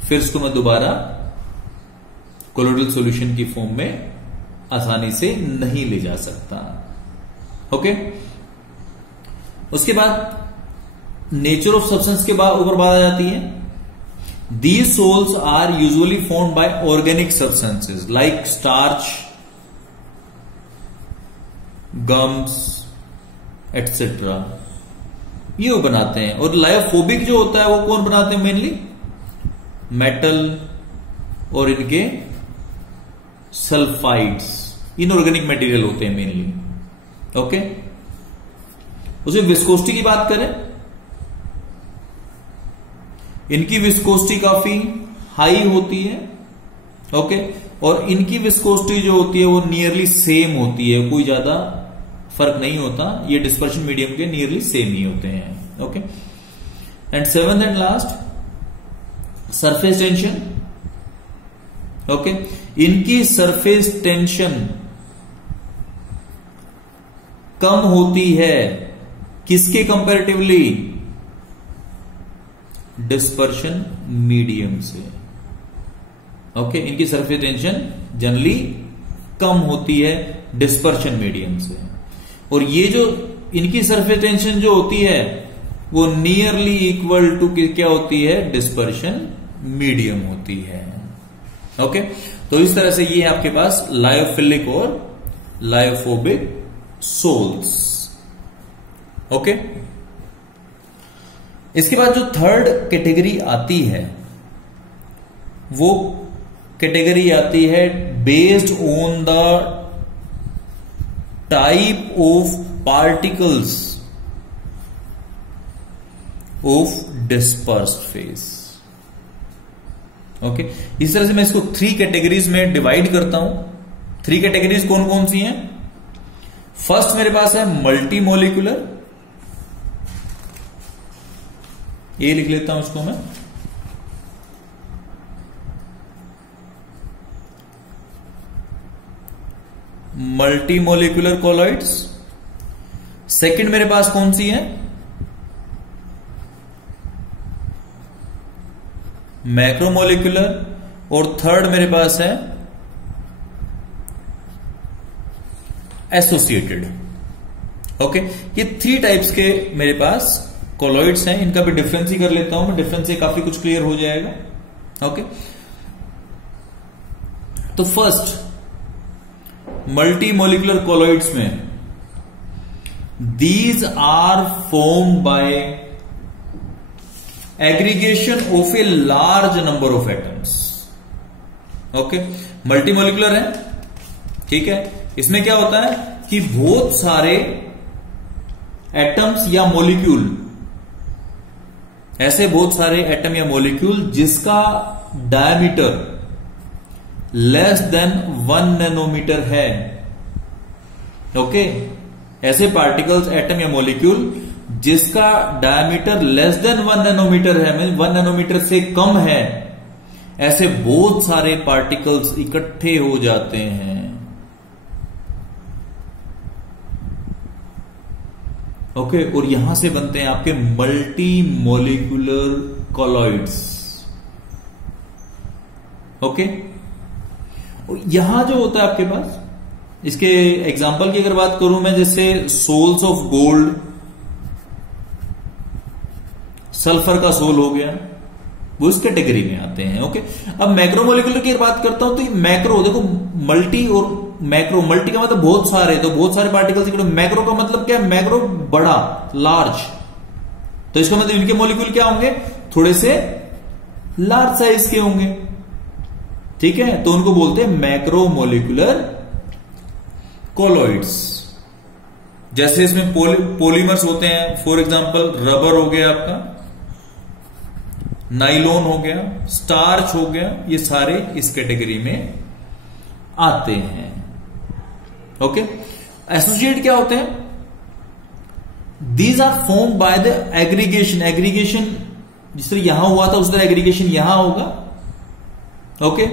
फिर इसको मैं दोबारा कोलोइडल सॉल्यूशन की फॉर्म में आसानी से नहीं ले जा सकता। ओके, उसके बाद नेचर ऑफ सब्सटेंस के बाद ऊपर बात आ जाती है। These salts are usually formed by organic substances like starch, gums, etc. ये वो बनाते हैं। और लायोफोबिक जो होता है वो कौन बनाते हैं? मेनली मेटल और इनके सल्फाइड्स, इनऑर्गेनिक मटेरियल होते हैं मेनली। ओके, उसे विस्कोसिटी की बात करें, इनकी विस्कोसिटी काफी हाई होती है। ओके, और इनकी विस्कोसिटी जो होती है वो नियरली सेम होती है, कोई ज्यादा फर्क नहीं होता, ये डिस्पर्शन मीडियम के नियरली सेम ही होते हैं। Okay, and seventh and last surface tension. Okay, इनकी सरफेस टेंशन कम होती है किसके कंपैरेटिवली? डिस्पर्शन मीडियम से। ओके, इनकी सरफेस टेंशन जनरली कम होती है डिस्पर्शन मीडियम से, और ये जो इनकी सरफेस टेंशन जो होती है वो नियरली इक्वल टू क्या होती है? डिस्पर्शन मीडियम होती है। ओके, तो इस तरह से ये है आपके पास लायोफिलिक और लायोफोबिक सोल्स। ओके, इसके बाद जो थर्ड कैटेगरी आती है वो कैटेगरी आती है based on the type of particles of dispersed phase. Okay, इस तरह से मैं इसको 3 कैटेगरीज में डिवाइड करता हूं। 3 कैटेगरीज कौन कौन सी हैं? फर्स्ट मेरे पास है मल्टी मोलिकुलर, ये लिख लेता हूं उसको मैं, मल्टी मोलिकुलर कोलॉइड्स। सेकंड मेरे पास कौन सी है? मैक्रोमोलिकुलर। और थर्ड मेरे पास है एसोसिएटेड। ओके, ये 3 टाइप्स के मेरे पास कोलॉइड्स हैं। इनका भी डिफरेंस ही कर लेता हूं मैं, डिफरेंस से काफी कुछ क्लियर हो जाएगा। ओके, तो फर्स्ट मल्टी मोलिकुलर कोलॉइड्स में these are formed by aggregation of a large number of atoms. Okay, multi molecular है, ठीक है, इसमें क्या होता है कि बहुत सारे एटम्स या मॉलिक्यूल, ऐसे बहुत सारे एटम या मॉलिक्यूल जिसका डायमीटर लेस देन 1 नैनोमीटर है। ओके, ऐसे पार्टिकल्स, एटम या मॉलिक्यूल जिसका डायमीटर लेस देन 1 नैनोमीटर है, मीन 1 नैनोमीटर से कम है, ऐसे बहुत सारे पार्टिकल्स इकट्ठे हो जाते हैं। ओके, और यहां से बनते हैं आपके मल्टी मोलिकुलर कोलॉइड्स। ओके, यहां जो होता है आपके पास, इसके एग्जांपल की अगर बात करूं मैं, जैसे सोल्स ऑफ गोल्ड, सल्फर का सोल हो गया, वो इस कैटेगरी में आते हैं। ओके, अब मैक्रोमोलिकुलर की बात करता हूं तो ये मैक्रो, देखो मल्टी और मैक्रो, मल्टी का मतलब बहुत सारे, तो बहुत सारे पार्टिकल्स इकट्ठे, मैक्रो का मतलब क्या है, मैक्रो बड़ा, लार्ज, तो इसका मतलब इनके मॉलिक्यूल क्या होंगे, थोड़े से लार्ज साइज के होंगे, ठीक है, तो उनको बोलते हैं मैक्रो मोलिकुलर कोलॉइड्स। जैसे इसमें पॉलीमर्स होते हैं, फॉर एग्जांपल रबर हो गया आपका, नाइलॉन हो गया, स्टार्च हो गया, ये सारे इस कैटेगरी में आते हैं। ओके, एसोसिएट क्या होते हैं, these are form by the aggregation, aggregation जिस तरह यहां हुआ था उस तरह एग्रीगेशन यहां होगा। ओके,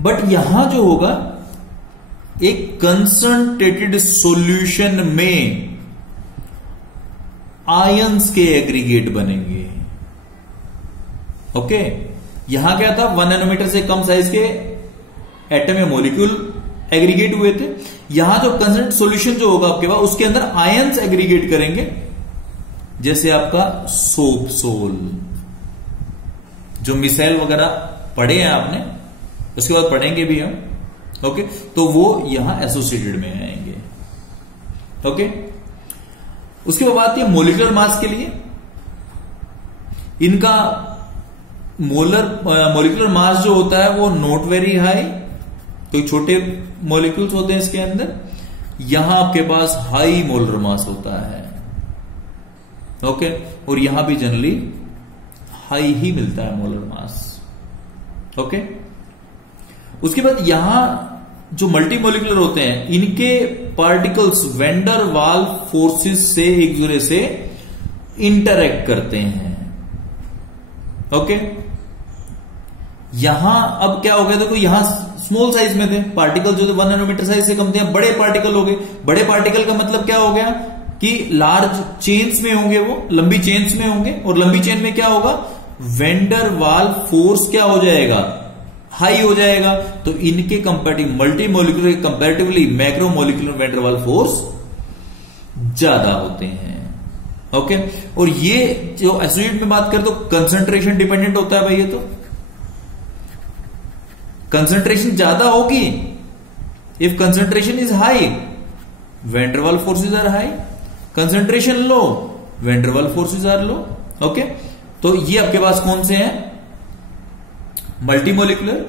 बट यहां जो होगा एक कंसंट्रेटेड सॉल्यूशन में आयंस के एग्रीगेट बनेंगे। ओके, यहां क्या था, 1 नैनोमीटर से कम साइज के एटम या मॉलिक्यूल एग्रीगेट हुए थे, यहां जो कंसंट्रेटेड सॉल्यूशन जो होगा आपके पास उसके अंदर आयंस एग्रीगेट करेंगे, जैसे आपका सोप सोल, जो मिसाइल वगैरह पढ़े हैं आपने, उसके बाद पढ़ेंगे भी हम। ओके, तो वो यहां एसोसिएटेड में आएंगे। ओके, उसके बाद बात है मोलिकुलर मास के लिए, इनका मोलिकुलर मास जो होता है वो नॉट वेरी हाई, तो छोटे मॉलिक्यूल्स होते हैं इसके अंदर, यहां आपके पास हाई मोलर मास होता है। ओके, और यहां भी जनरली हाई ही मिलता है मोलर मास। ओके, उसके बाद यहां जो मल्टी मोलिकुलर होते हैं, इनके पार्टिकल्स वेंडर वाल फोर्सेस से एक दूसरे से इंटरैक्ट करते हैं। ओके, यहां अब क्या हो गया, देखो यहां स्मॉल साइज में थे पार्टिकल, जो थे 1 नैनोमीटर साइज से कम थे, बड़े पार्टिकल हो गए। बड़े पार्टिकल का मतलब क्या हो गया कि लार्ज चेन्स में होंगे, वो लंबी चेन्स में होंगे, और लंबी चेन में क्या होगा, वेंडर वाल फोर्स क्या हो जाएगा, हाई हो जाएगा। तो इनके comparative multi molecular comparatively macro molecular vendor वाल फोर्स ज्यादा होते हैं। ओके, और ये जो एसोसिएट में बात करें तो कंसंट्रेशन डिपेंडेंट होता है भाई, ये तो कंसंट्रेशन ज्यादा होगी, if concentration is high van der Waals forces are high, concentration low van der Waals forces are low. Okay, तो ये आपके पास कौन से हैं, मल्टी मोलिकुलर,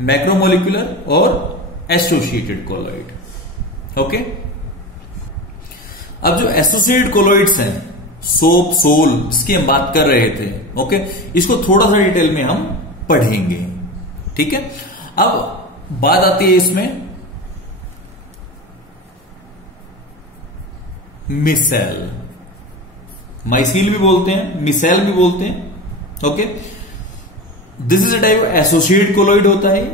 मैक्रोमोलिकुलर और एसोसिएटेड कोलॉइड। ओके, अब जो एसोसिएटेड कोलॉइड्स हैं, सोप सोल, जिसकी हम बात कर रहे थे, ओके, इसको थोड़ा सा डिटेल में हम पढ़ेंगे। ठीक है, अब बात आती है इसमें मिसेल, माइसील भी बोलते हैं, मिसेल भी बोलते हैं। Okay, this is a type of associated colloid होता है।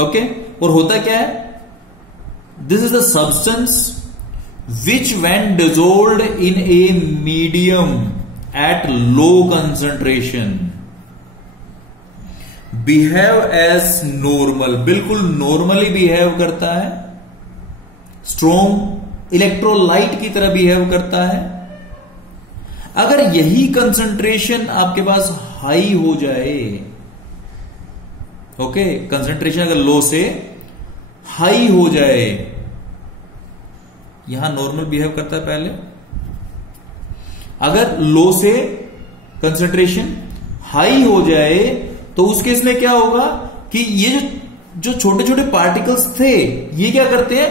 ओके, और होता क्या है, this is the substance which when dissolved in a medium at low concentration behave as normal, बिल्कुल नॉर्मली बिहेव करता है, स्ट्रॉन्ग इलेक्ट्रोलाइट की तरह बिहेव करता है। अगर यही कंसंट्रेशन आपके पास हाई हो जाए, ओके, कंसंट्रेशन अगर लो से हाई हो जाए, यहां नॉर्मल बिहेव करता है पहले, अगर लो से कंसंट्रेशन हाई हो जाए तो उस केस में क्या होगा कि ये जो छोटे छोटे पार्टिकल्स थे, ये क्या करते हैं,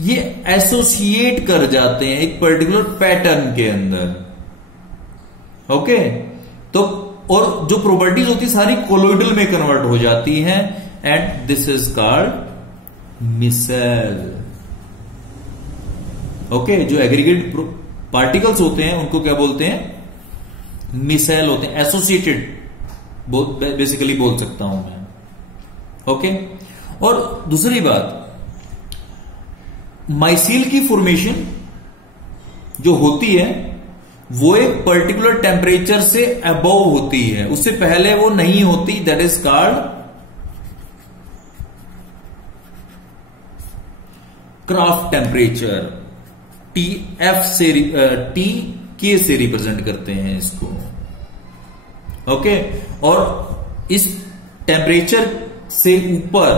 ये एसोसिएट कर जाते हैं एक पर्टिकुलर पैटर्न के अंदर। ओके, तो और जो प्रॉपर्टीज होती सारी कोलॉइडल में कन्वर्ट हो जाती हैं, and this is called micelle. Okay, जो एग्रीगेट पार्टिकल्स होते हैं उनको क्या बोलते हैं, मिसेल होते हैं, एसोसिएटेड बेसिकली बोल सकता हूं मैं। ओके, और दूसरी बात, माइसील की फॉर्मेशन जो होती है वो एक पर्टिकुलर टेम्परेचर से अबव होती है, उससे पहले वो नहीं होती, that is called craft temperature. TF से TK से रिप्रेजेंट करते हैं इसको। ओके, और इस टेम्परेचर से ऊपर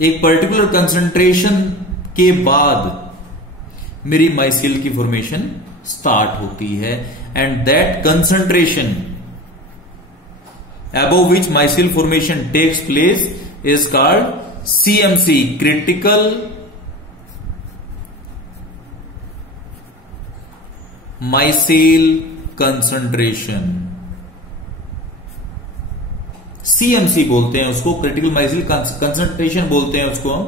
एक पर्टिकुलर कंसंट्रेशन के बाद मेरी माइसिल की फॉर्मेशन स्टार्ट होती है, and that concentration above which micelle formation takes place is called CMC, critical micelle concentration. CMC बोलते हैं उसको, क्रिटिकल माइसिल कंसंट्रेशन बोलते हैं उसको हम,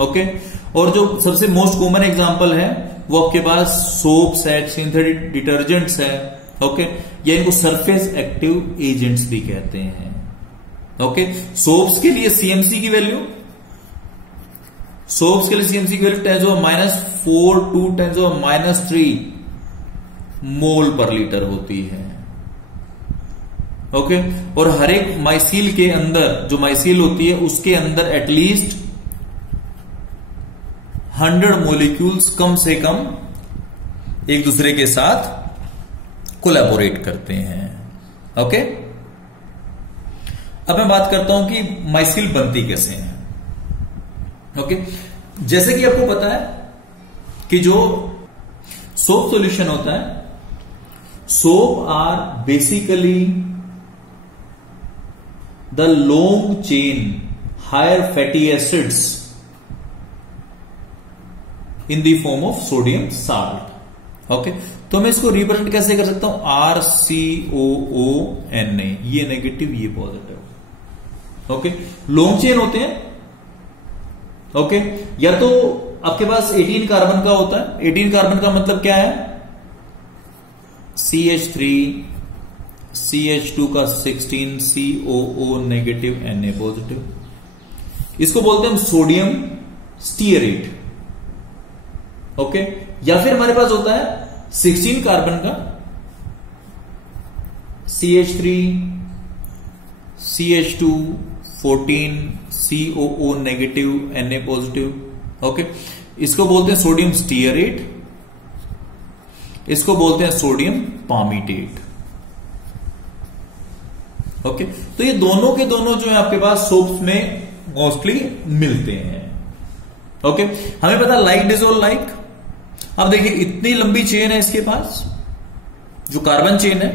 ओके। और जो सबसे मोस्ट कॉमन एग्जांपल है वो आपके पास सोप्स है, सिंथेटिक डिटर्जेंट्स है, ओके, या इनको सरफेस एक्टिव एजेंट्स भी कहते हैं, ओके। सोप्स के लिए सीएमसी की वैल्यू, सोप्स के लिए सीएमसी की वैल्यू -4 to -3 मोल पर लीटर होती है, ओके। और हर एक माइसिल के अंदर, जो माइसिल होती है उसके अंदर एटलीस्ट 100 मॉलिक्यूल्स कम से कम एक दूसरे के साथ कोलैबोरेट करते हैं, ओके। अब मैं बात करता हूं कि माइसिल बनती कैसे है, ओके। जैसे कि आपको पता है कि जो सोप सॉल्यूशन होता है, soap are basically the long chain higher fatty acids in the form of sodium salt, okay. तो मैं इसको रिप्रेजेंट कैसे कर सकता हूं, RCOONA, ये नेगेटिव ये पॉजिटिव, ओके। लॉन्ग चेन होते हैं, ओके। या तो आपके पास 18 कार्बन का होता है, 18 कार्बन का मतलब क्या है, CH3 CH2 का 16 COO नेगेटिव Na पॉजिटिव, इसको बोलते हैं हम सोडियम स्टीयरेट, ओके। या फिर हमारे पास होता है 16 कार्बन का CH3 CH2 14 COO negative Na positive, okay. इसको बोलते हैं सोडियम स्टीयरेट, इसको बोलते हैं सोडियम पामीटेट, ओके। तो ये दोनों के दोनों जो है आपके पास सोप्स में मोस्टली मिलते हैं, ओके। हमें पता लाइक डिसॉल्व लाइक। अब देखिए इतनी लंबी चेन है इसके पास, जो कार्बन चेन है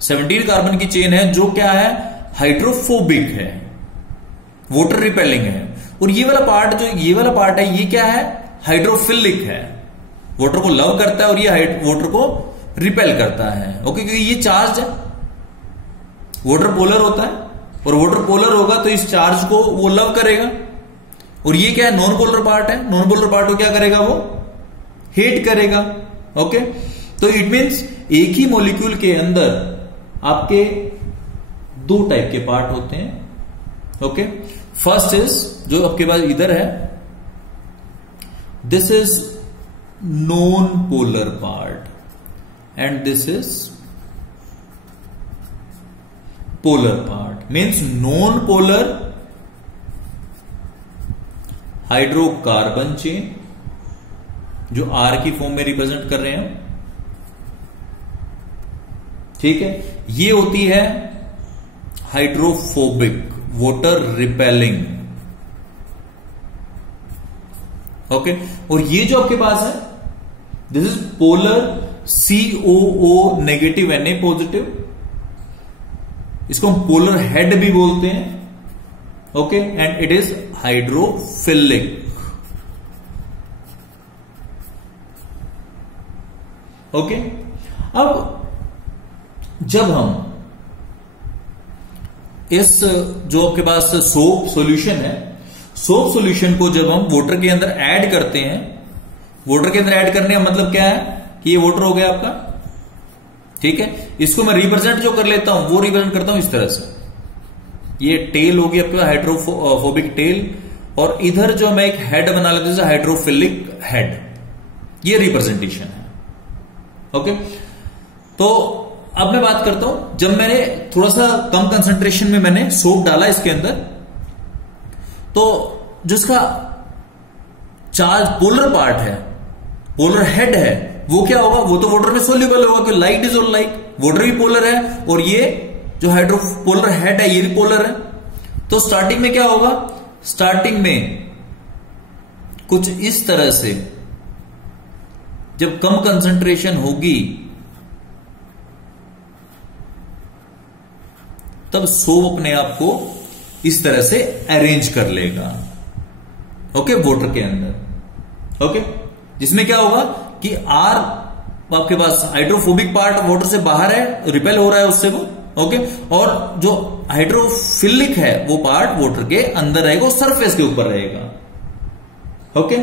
17 कार्बन की चेन है, जो क्या है, हाइड्रोफोबिक है, वाटर रिपेलिंग है। और ये वाला पार्ट, जो ये वाला पार्ट है, ये क्या है, हाइड्रोफिलिक है, वाटर को लव करता है और ये वाटर को रिपेल करता है, ओके। क्योंकि ये चार्ज है, वाटर पोलर होता है, और वाटर पोलर होगा तो इस चार्ज को वो लव करेगा। और ये क्या है, नॉन पोलर पार्ट है, नॉन पोलर पार्ट को क्या करेगा, वो हेट करेगा, ओके। तो इट मीन्स एक ही मॉलिक्यूल के अंदर आपके दो टाइप के पार्ट होते हैं, ओके। फर्स्ट इज जो आपके पास इधर है, this is non polar part and this is polar part. Means non polar hydrocarbon chain जो R की फॉर्म में रिप्रेजेंट कर रहे हैं, ठीक है। ये होती है हाइड्रोफोबिक, वाटर रिपेलिंग, ओके। और ये जो आपके पास है, this is polar COO negative Na positive, इसको हम पोलर हेड भी बोलते हैं, okay. And it is hydrophilic, okay. अब जब हम इस जो आपके पास सोप सॉल्यूशन है, सोप सॉल्यूशन को जब हम वाटर के अंदर ऐड करते हैं, वाटर के अंदर ऐड करने का मतलब क्या है कि ये वाटर हो गया आपका, ठीक है। इसको मैं रिप्रेजेंट जो कर लेता हूं, वो रिप्रेजेंट करता हूं इस तरह से, ये टेल होगी आपके पास, हाइड्रोफोबिक टेल, और इधर जो मैं एक हेड बना लेता हूं, हाइड्रोफिलिक हेड, ये रिप्रेजेंटेशन है, ओके। तो अब मैं बात करता हूं, जब मैंने थोड़ा सा कम कंसंट्रेशन में मैंने सोप डाला इसके अंदर, तो जिसका चार्ज पोलर पार्ट है, पोलर हेड है, वो क्या होगा, वो तो वाटर में सोल्यूबल होगा, क्योंकि like is all like, water भी पोलर है और ये जो हाइड्रोपोलर हेड है ये भी पोलर है। तो स्टार्टिंग में क्या होगा, स्टार्टिंग में कुछ इस तरह से, जब कम कंसंट्रेशन होगी तब सोप अपने आप को इस तरह से अरेंज कर लेगा, ओके, वाटर के अंदर, ओके, जिसमें क्या होगा कि आर आपके पास हाइड्रोफोबिक पार्ट वाटर से बाहर है, रिपेल हो रहा है उससे वो, ओके, और जो हाइड्रोफिलिक है वो पार्ट वाटर के अंदर रहेगा, वो सरफेस के ऊपर रहेगा, ओके।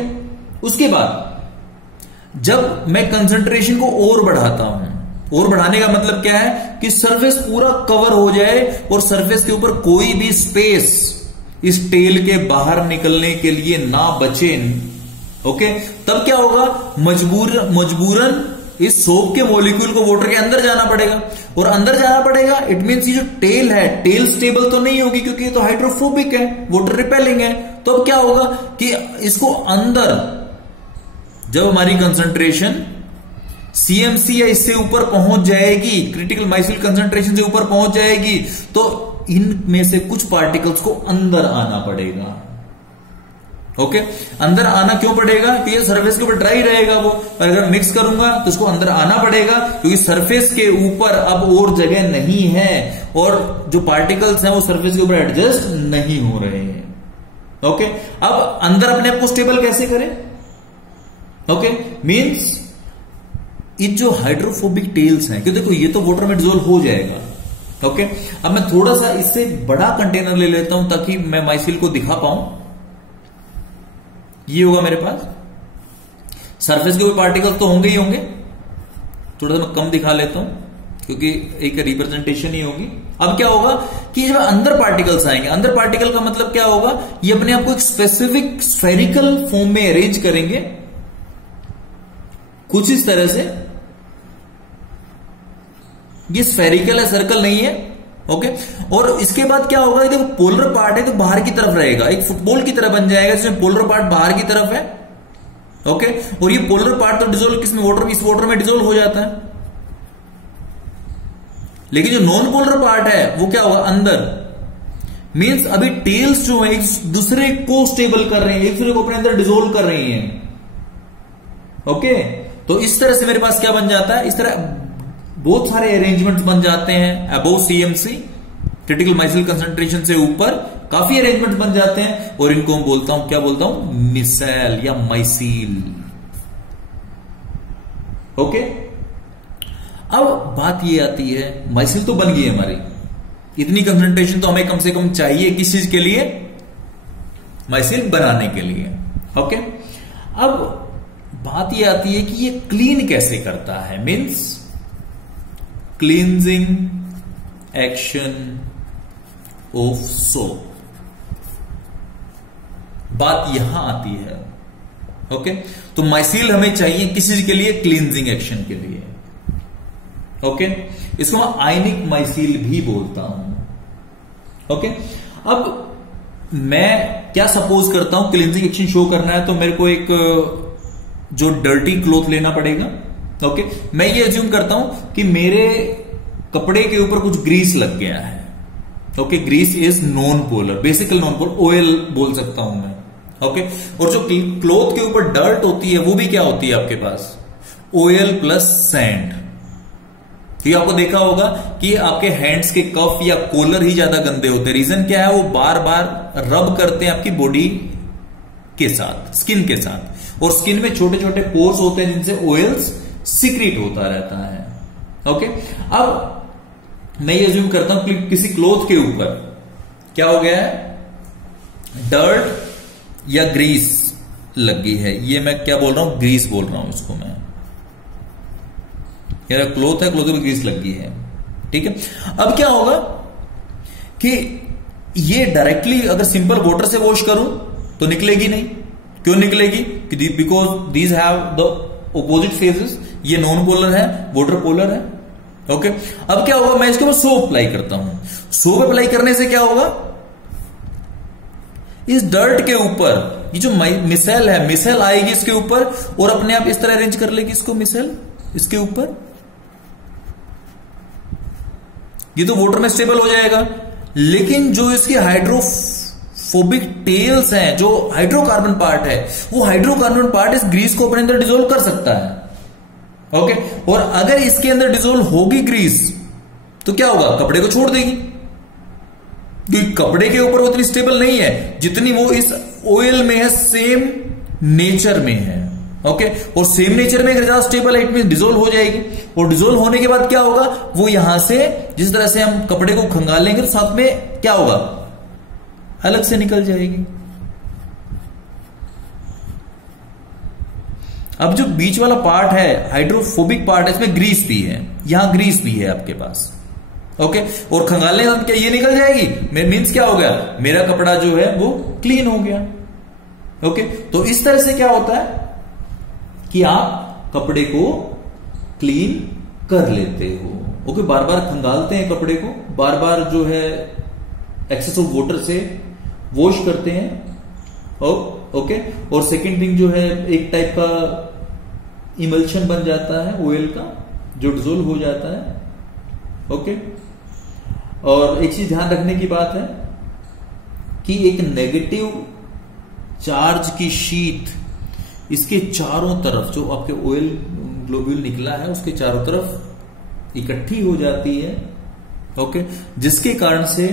उसके बाद जब मैं कंसंट्रेशन को और बढ़ाता हूं, और बढ़ाने का मतलब क्या है कि सरफेस पूरा कवर हो जाए और सरफेस के ऊपर कोई भी स्पेस इस टेल के बाहर निकलने के लिए ना बचे, ओके, तब क्या होगा, मजबूरन इस सोप के मॉलिक्यूल को वाटर के अंदर जाना पड़ेगा, और अंदर जाना पड़ेगा इट मींस ये जो टेल है, टेल स्टेबल तो नहीं होगी क्योंकि ये तो हाइड्रोफोबिक है, वाटर रिपेलिंग है। तो अब क्या होगा कि इसको अंदर, जब हमारी कंसंट्रेशन सीएमसी या इससे ऊपर पहुंच जाएगी, क्रिटिकल माइसिल कंसंट्रेशन से ऊपर पहुंच जाएगी, तो इनमें से कुछ पार्टिकल्स को अंदर आना पड़ेगा, ओके। अंदर आना क्यों पड़ेगा, कि ये सरफेस के ऊपर ड्राई रहेगा वो, और अगर मिक्स करूंगा तो उसको अंदर आना पड़ेगा, क्योंकि सरफेस के ऊपर अब और जगह नहीं है और जो पार्टिकल्स हैं वो सरफेस के ऊपर एडजस्ट नहीं हो रहे हैं, ओके। अब अंदर अपने आप को स्टेबल कैसे करें, ओके, मींस ये जो हाइड्रोफोबिक टेल्स हैं, क्योंकि देखो ये तो वाटर में डिसॉल्व हो जाएगा, ओके। अब मैं थोड़ा सा इससे बड़ा कंटेनर ले लेता हूं ताकि मैं माइसिल को दिखा पाऊं। ये होगा मेरे पास, सरफेस के भी पार्टिकल्स तो होंगे ही होंगे, थोड़ा सा मैं कम दिखा लेता हूं क्योंकि एक रिप्रेजेंटेशन ही होगी। अब क्या होगा कि जब अंदर पार्टिकल्स आएंगे, अंदर पार्टिकल का मतलब क्या होगा, ये अपने आप को एक स्पेसिफिक स्फेरिकल फॉर्म में अरेंज करेंगे कुछ इस तरह से। ये स्फेरिकल है, सर्कल नहीं है, ओके। और इसके बाद क्या होगा, देखो पोलर पार्ट है तो बाहर की तरफ रहेगा, एक फुटबॉल की तरह बन जाएगा जिसमें पोलर पार्ट बाहर की तरफ है, ओके। और ये पोलर पार्ट तो डिसॉल्व किसमें, वाटर, इस वाटर में डिसॉल्व हो जाता है, लेकिन जो नॉन पोलर पार्ट है वो क्या होगा, अंदर। मींस अभी टेल्स जो है एक दूसरे को स्टेबल कर रहे हैं, एक दूसरे को अपने अंदर डिसॉल्व कर रही हैं, ओके। तो इस तरह से मेरे पास क्या बन जाता है, इस तरह बहुत सारे अरेंजमेंट्स बन जाते हैं अबव सीएमसी, क्रिटिकल माइसिल कंसंट्रेशन से ऊपर काफी अरेंजमेंट्स बन जाते हैं, और इनको मैं बोलता हूं, क्या बोलता हूं, मिसेल या माइसिल, ओके। अब बात ये आती है, माइसिल तो बन गई है हमारी, इतनी कंसंट्रेशन तो हमें कम से कम चाहिए किस चीज के लिए, माइसिल बनाने के लिए, ओके। अब बात ये आती है कि ये क्लीन कैसे करता है, means cleansing action of soap. बात यहां आती है, ओके। तो माइसिल हमें चाहिए किस चीज के लिए, क्लींजिंग एक्शन के लिए, ओके। इसको मैं आयनिक माइसिल भी बोलता हूं, ओके। अब मैं क्या सपोज करता हूं, क्लींजिंग एक्शन शो करना है तो मेरे को एक जो डर्टी क्लॉथ लेना पड़ेगा, ओके। मैं ये अज्यूम करता हूं कि मेरे कपड़े के ऊपर कुछ ग्रीस लग गया है, okay. Grease is non polar, basically non polar, oil बोल सकता हूं मैं, ओके। और जो क्लॉथ के ऊपर डर्ट होती है वो भी क्या होती है आपके पास, ऑयल प्लस सैंड। तो आपको देखा होगा कि आपके हैंड्स के कफ या कॉलर ही ज्यादा गंदे होते हैं, रीजन क्या है, वो बार बार रब करते हैं आपकी बॉडी के साथ, स्किन के साथ, और स्किन में छोटे छोटे पोर्स होते हैं जिनसे ऑयल्स सीक्रेट होता रहता है, ओके। अब मैं ये अज्यूम करता हूं कि किसी क्लॉथ के ऊपर क्या हो गया है, डर्ट या ग्रीस लगी है, ये मैं क्या बोल रहा हूं, ग्रीस बोल रहा हूं इसको मैं, यार क्लॉथ है, क्लॉथ में ग्रीस लगी है, ठीक है। अब क्या होगा कि ये डायरेक्टली अगर सिंपल वाटर से वॉश करूं तो निकलेगी नहीं, क्यों निकलेगी, because these have the opposite phases, ये नॉन पोलर है, वाटर पोलर है, ओके। अब क्या होगा, मैं इसके ऊपर सोप अप्लाई करता हूं, सोप अप्लाई करने से क्या होगा, इस डर्ट के ऊपर ये जो मिसेल है, मिसेल आएगी इसके ऊपर और अपने आप इस तरह अरेंज कर लेगी इसको, मिसेल इसके ऊपर, ये तो वाटर में स्टेबल हो जाएगा। लेकिन जो इसकी हाइड्रोफोबिक टेल्स हैं, जो हाइड्रोकार्बन पार्ट है, वो हाइड्रोकार्बन पार्ट इस ग्रीस को अपने अंदर डिसोल्व कर सकता है। ओके, और अगर इसके अंदर डिसोल्व होगी ग्रीस तो क्या होगा, कपड़े को छोड़ देगी, क्योंकि कपड़े के ऊपर उतनी स्टेबल नहीं है जितनी वो इस ऑयल में है, सेम नेचर में है। ओके, और सेम नेचर में अगर ज्यादा स्टेबल है इट मीन डिसोल्व हो जाएगी, और डिसोल्व होने के बाद क्या होगा, वो यहां से जिस तरह से हम कपड़े को खंगालेंगे तो साथ में क्या होगा, अलग से निकल जाएगी। अब जो बीच वाला पार्ट है, हाइड्रोफोबिक पार्ट है, इसमें ग्रीस भी है, यहां ग्रीस भी है आपके पास। ओके, और खंगालने के क्या ये निकल जाएगी, मीन्स क्या हो गया, मेरा कपड़ा जो है वो क्लीन हो गया। ओके, तो इस तरह से क्या होता है कि आप कपड़े को क्लीन कर लेते हो। ओके, बार बार खंगालते हैं कपड़े को, बार बार जो है एक्सेस ऑफ वाटर से वॉश करते हैं। ओके, और सेकेंड थिंग जो है, एक टाइप का इमल्शन बन जाता है ऑयल का, जो डिसोल्व हो जाता है। ओके, और एक चीज ध्यान रखने की बात है कि एक नेगेटिव चार्ज की शीट इसके चारों तरफ, जो आपके ऑयल ग्लोब्यूल निकला है उसके चारों तरफ इकट्ठी हो जाती है। ओके, जिसके कारण से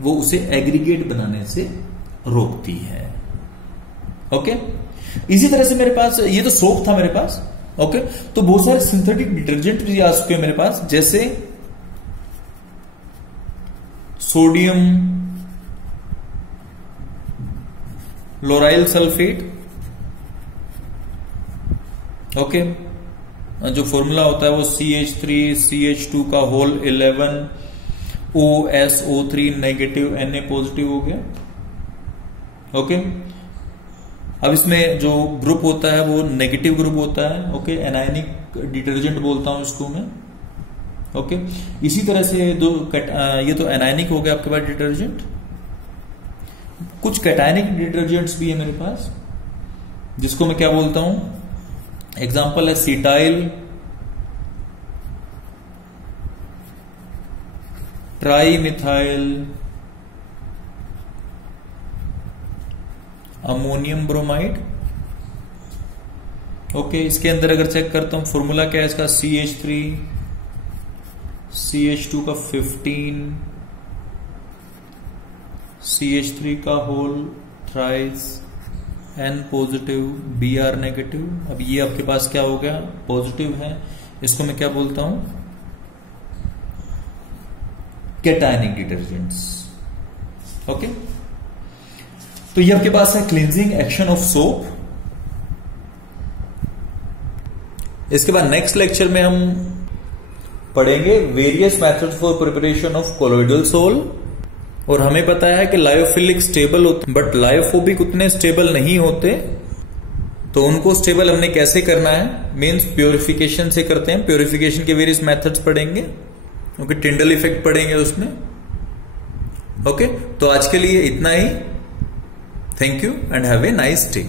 वो उसे एग्रीगेट बनाने से रोकती है। ओके, इसी तरह से मेरे पास ये तो सोप था मेरे पास। ओके, तो बहुत सारे सिंथेटिक डिटर्जेंट भी आ चुके हैं मेरे पास, जैसे सोडियम लोराइल सल्फेट। ओके, जो फॉर्मूला होता है वो CH3CH2 का whole 11 OSO3 negative Na positive हो गया। ओके, अब इसमें जो ग्रुप होता है वो नेगेटिव ग्रुप होता है। ओके, एनायनिक डिटर्जेंट बोलता हूं इसको मैं। ओके, इसी तरह से ये तो एनायनिक हो गया आपके पास डिटर्जेंट। कुछ कैटायनिक डिटर्जेंट्स भी है मेरे पास, जिसको मैं क्या बोलता हूं, एग्जांपल है सीटाइल ट्राईमिथाइल अमोनियम ब्रोमाइड। ओके, इसके अंदर अगर चेक करता हूं फॉर्मूला क्या है इसका, CH3 CH2 का 15 CH3 का whole thrice N positive Br negative. अब ये आपके पास क्या हो गया, पॉजिटिव है, इसको मैं क्या बोलता हूं, कैटायनिक डिटर्जेंट्स। ओके, तो ये आपके पास है क्लींजिंग एक्शन ऑफ सोप। इसके बाद नेक्स्ट लेक्चर में हम पढ़ेंगे various methods for preparation of colloidal sol. और हमें पता है कि लायोफिलिक स्टेबल होते, बट लायोफोबिक उतने स्टेबल नहीं होते, तो उनको स्टेबल हमने कैसे करना है, मीन्स प्योरिफिकेशन से करते हैं। प्योरिफिकेशन के वेरियस मेथड्स पढ़ेंगे। ओके, टिंडल इफेक्ट पढ़ेंगे उसमें। ओके, तो आज के लिए इतना ही। Thank you and have a nice day.